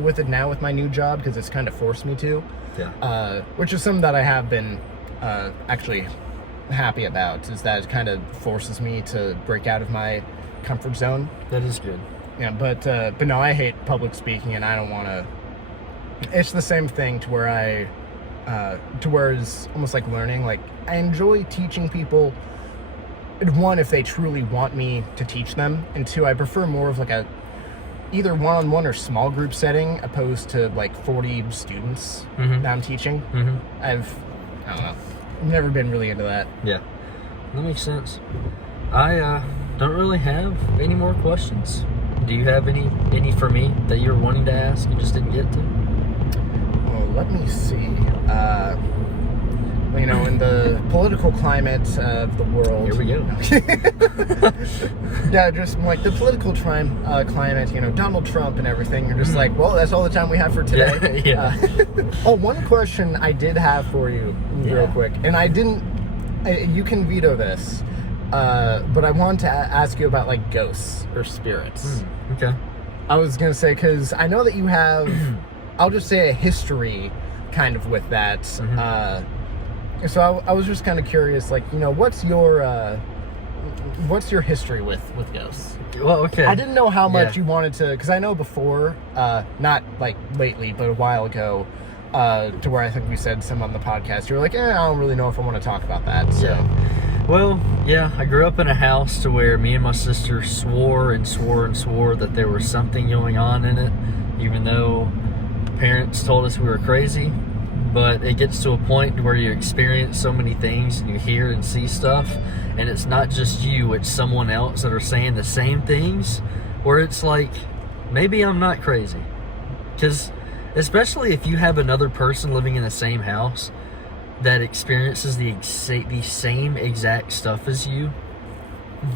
with it now with my new job because it's kind of forced me to. Yeah. Which is something that I have been actually happy about, is that it kind of forces me to break out of my comfort zone. That is good. Yeah, but no, I hate public speaking, and I don't want to. It's the same thing to where it's almost like learning. Like, I enjoy teaching people. One, if they truly want me to teach them, and two, I prefer more of like a either one-on-one or small group setting opposed to like 40 students that I'm teaching. I don't know. I've never been really into that. Yeah, that makes sense. I don't really have any more questions. Do you have any for me that you're wanting to ask and just didn't get to? Well, let me see. You know, in the political climate of the world. Here we go. Yeah, just like the political climate, you know, Donald Trump and everything. You're just like, well, that's all the time we have for today. Yeah. One question I did have for you, real quick, and I didn't. You can veto this, but I want to ask you about like ghosts or spirits. Okay. I was gonna say, because I know that you have, I'll just say, a history kind of with that. So I was just kind of curious, like, you know, what's your history with ghosts? Well, okay. I didn't know how much you wanted to, because I know before, not like lately, but a while ago, to where I think we said some on the podcast, you were like, I don't really know if I want to talk about that. So. Yeah. Well, yeah, I grew up in a house to where me and my sister swore that there was something going on in it, even though parents told us we were crazy. But it gets to a point where you experience so many things and you hear and see stuff, and it's not just you, it's someone else that are saying the same things, where it's like, maybe I'm not crazy. Because especially if you have another person living in the same house that experiences the same exact stuff as you,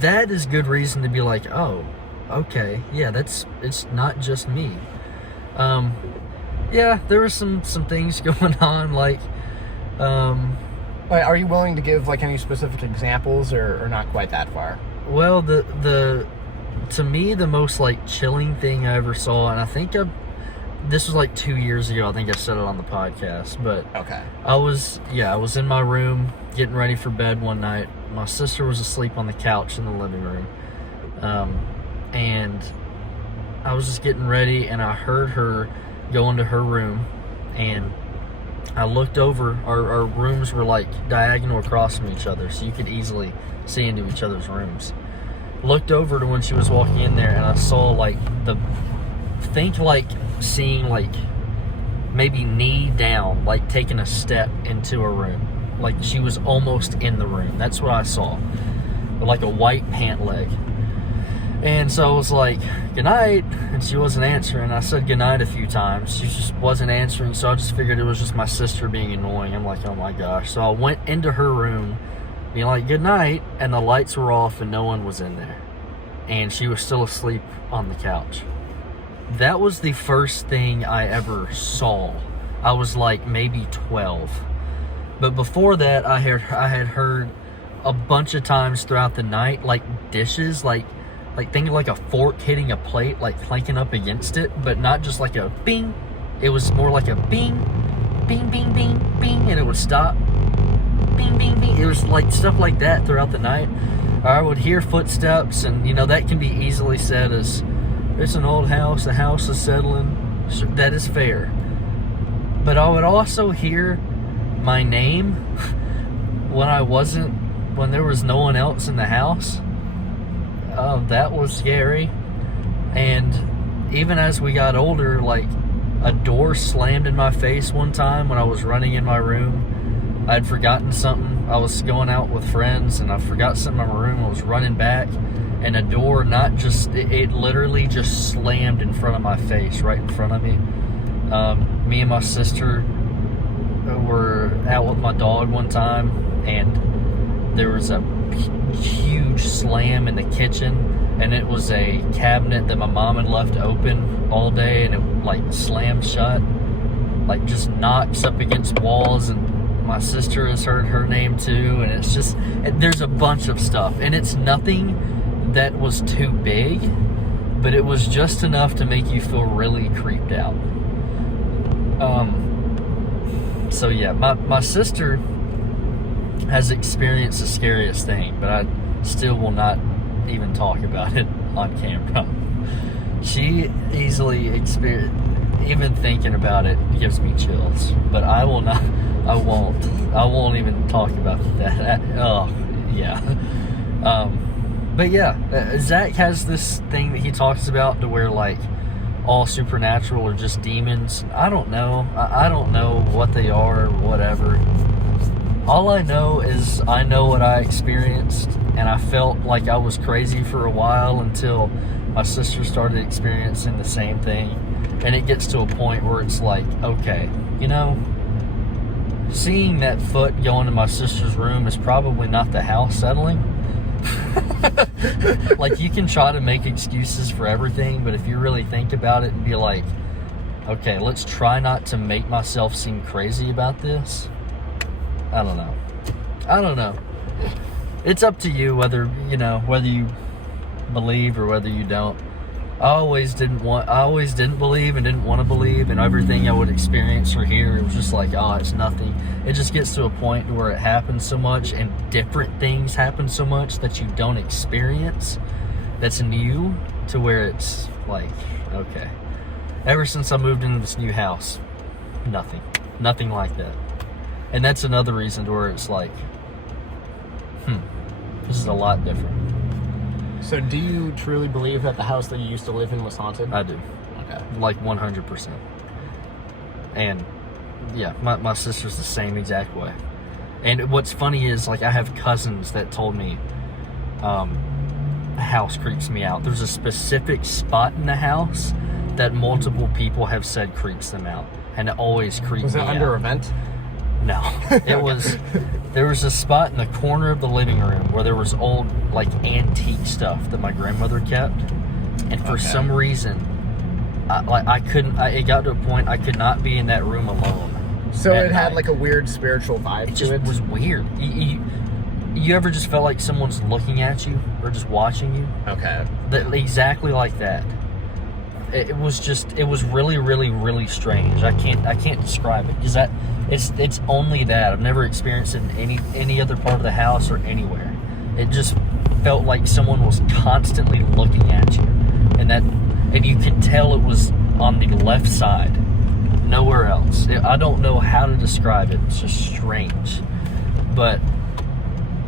that is good reason to be like, oh, okay, yeah, it's not just me. Yeah, there were some things going on, like, are you willing to give like any specific examples, or not quite that far? Well, to me, the most like chilling thing I ever saw, and I think this was like 2 years ago, I think I said it on the podcast, but okay. I was in my room getting ready for bed one night. My sister was asleep on the couch in the living room, and I was just getting ready, and I heard her go into her room, and I looked over. Our rooms were like diagonal across from each other, so you could easily see into each other's rooms. Looked over to when she was walking in there, and I saw like seeing like maybe knee down, like taking a step into a room, like she was almost in the room. That's what I saw, like a white pant leg. And so I was like, good night, and she wasn't answering. I said good night a few times. She just wasn't answering, so I just figured it was just my sister being annoying. I'm like, oh my gosh. So I went into her room, being like, good night, and the lights were off and no one was in there. And she was still asleep on the couch. That was the first thing I ever saw. I was like maybe 12. But before that, I had heard a bunch of times throughout the night, like dishes, like think of like a fork hitting a plate, like clanking up against it, but not just like a bing. It was more like a bing, bing, bing, bing, bing, and it would stop. Bing, bing, bing. It was like stuff like that throughout the night. I would hear footsteps, and you know, that can be easily said as, it's an old house, the house is settling. That is fair. But I would also hear my name when there was no one else in the house. That was scary. And even as we got older, like a door slammed in my face one time when I was running in my room. I'd forgotten something. I was going out with friends and I forgot something in my room. I was running back, and a door it literally just slammed in front of my face, right in front of me. Me and my sister were out with my dog one time, and there was a huge slam in the kitchen, and it was a cabinet that my mom had left open all day, and it like slammed shut, like just knocks up against walls, and My sister has heard her name too, and it's just, there's a bunch of stuff, and it's nothing that was too big, but it was just enough to make you feel really creeped out. So yeah, my sister has experienced the scariest thing, but I still will not even talk about it on camera. She easily experienced, even thinking about it gives me chills, but I won't even talk about that. Oh yeah. But yeah, Zach has this thing that he talks about to where like all supernatural or just demons. I don't know. I don't know what they are or whatever. All I know is I know what I experienced, and I felt like I was crazy for a while until my sister started experiencing the same thing. And it gets to a point where it's like, okay, you know, seeing that foot go into my sister's room is probably not the house settling. Like, you can try to make excuses for everything, but if you really think about it and be like, okay, let's try not to make myself seem crazy about this. I don't know. It's up to you whether you believe or whether you don't. I always didn't believe and didn't want to believe, and everything I would experience or hear, it was just like, oh, it's nothing. It just gets to a point where it happens so much and different things happen so much that you don't experience, that's new, to where it's like, okay. Ever since I moved into this new house, nothing like that. And that's another reason to where it's like, this is a lot different. So do you truly believe that the house that you used to live in was haunted? I do. Okay. Like 100%. And yeah, my sister's the same exact way. And what's funny is, like, I have cousins that told me the house creeps me out. There's a specific spot in the house that multiple people have said creeps them out. And it always creeps me out. Was it under a vent? No. It was, there was a spot in the corner of the living room where there was old, like, antique stuff that my grandmother kept. And for some reason, it got to a point I could not be in that room alone. So it had like a weird spiritual vibe it to it? It just was weird. You ever just felt like someone's looking at you or just watching you? Okay. Exactly like that. It was really, really, really strange. I can't describe it, because it's only that. I've never experienced it in any other part of the house or anywhere. It just felt like someone was constantly looking at you, and you could tell it was on the left side, nowhere else. I don't know how to describe it. It's just strange, but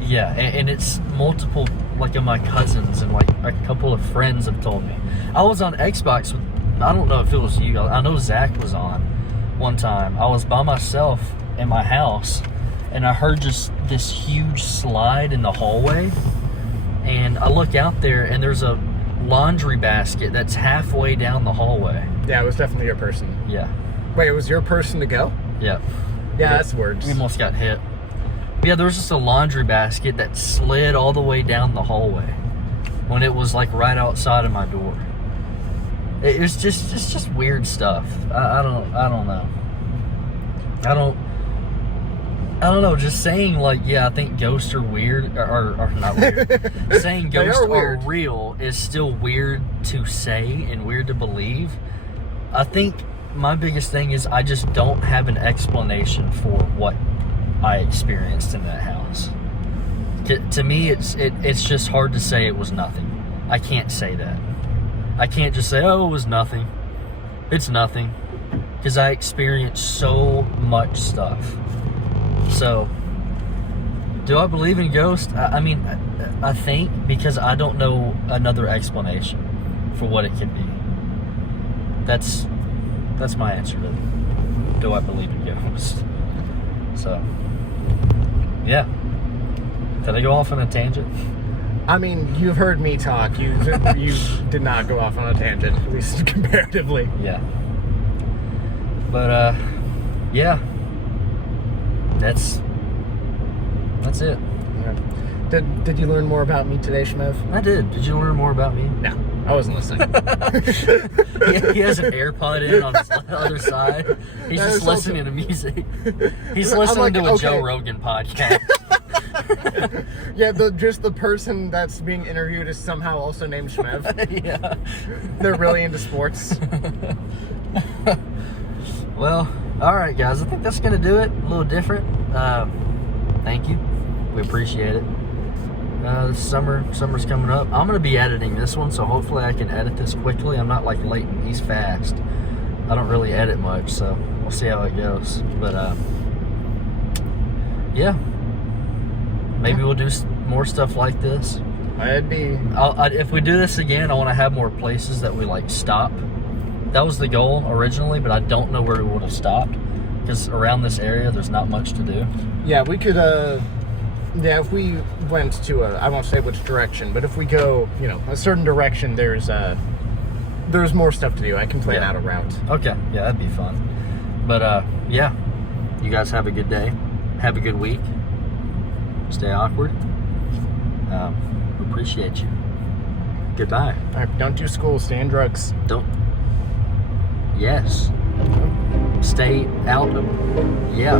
yeah, and it's multiple. Like, of my cousins and like a couple of friends have told me. I was on Xbox with, I don't know if it was you, I know Zach was on one time. I was by myself in my house, and I heard just this huge slide in the hallway, and I look out there and there's a laundry basket that's halfway down the hallway. Yeah, it was definitely your person. Yeah. Wait, it was your person to go? Yeah. Yeah, that's words. We almost got hit. Yeah, there was just a laundry basket that slid all the way down the hallway when it was like right outside of my door. It's just weird stuff. I don't know. I don't know. Just saying, like, yeah, I think ghosts are weird, or not weird. Saying ghosts are real is still weird to say and weird to believe. I think my biggest thing is I just don't have an explanation for what I experienced in that house. To me, it's just hard to say it was nothing. I can't say that. I can't just say, oh, it was nothing. It's nothing. Because I experienced so much stuff. So, do I believe in ghosts? I mean, I think, because I don't know another explanation for what it could be. That's my answer to it. Do I believe in ghosts? So, yeah. Did I go off on a tangent? I mean, you've heard me talk. You did not go off on a tangent, at least comparatively. Yeah. But, yeah. That's it. Yeah. Did you learn more about me today, Shmev? I did. Did you learn more about me? No. I wasn't listening. He has an AirPod in on his other side. He's That just is listening to music. He's I'm listening like, to a okay. Joe Rogan podcast. Yeah, just the person that's being interviewed is somehow also named Shmev. Yeah. They're really into sports. Well, all right, guys. I think that's going to do it. A little different. Thank you. We appreciate it. Summer's coming up. I'm going to be editing this one, so hopefully I can edit this quickly. I'm not like Leighton. He's fast. I don't really edit much, so we'll see how it goes. But, yeah. Maybe we'll do more stuff like this. I'd be... If we do this again, I want to have more places that we, like, stop. That was the goal originally, but I don't know where we would have stopped. Because around this area, there's not much to do. Yeah, we could, yeah, if we went to I won't say which direction, but if we go, a certain direction, there's more stuff to do. I can plan out a route. Okay, yeah, that'd be fun. But, yeah, you guys have a good day. Have a good week. Stay awkward. We appreciate you. Goodbye. All right, don't do school. Stay on drugs. Don't. Yes. Stay out of. Yeah.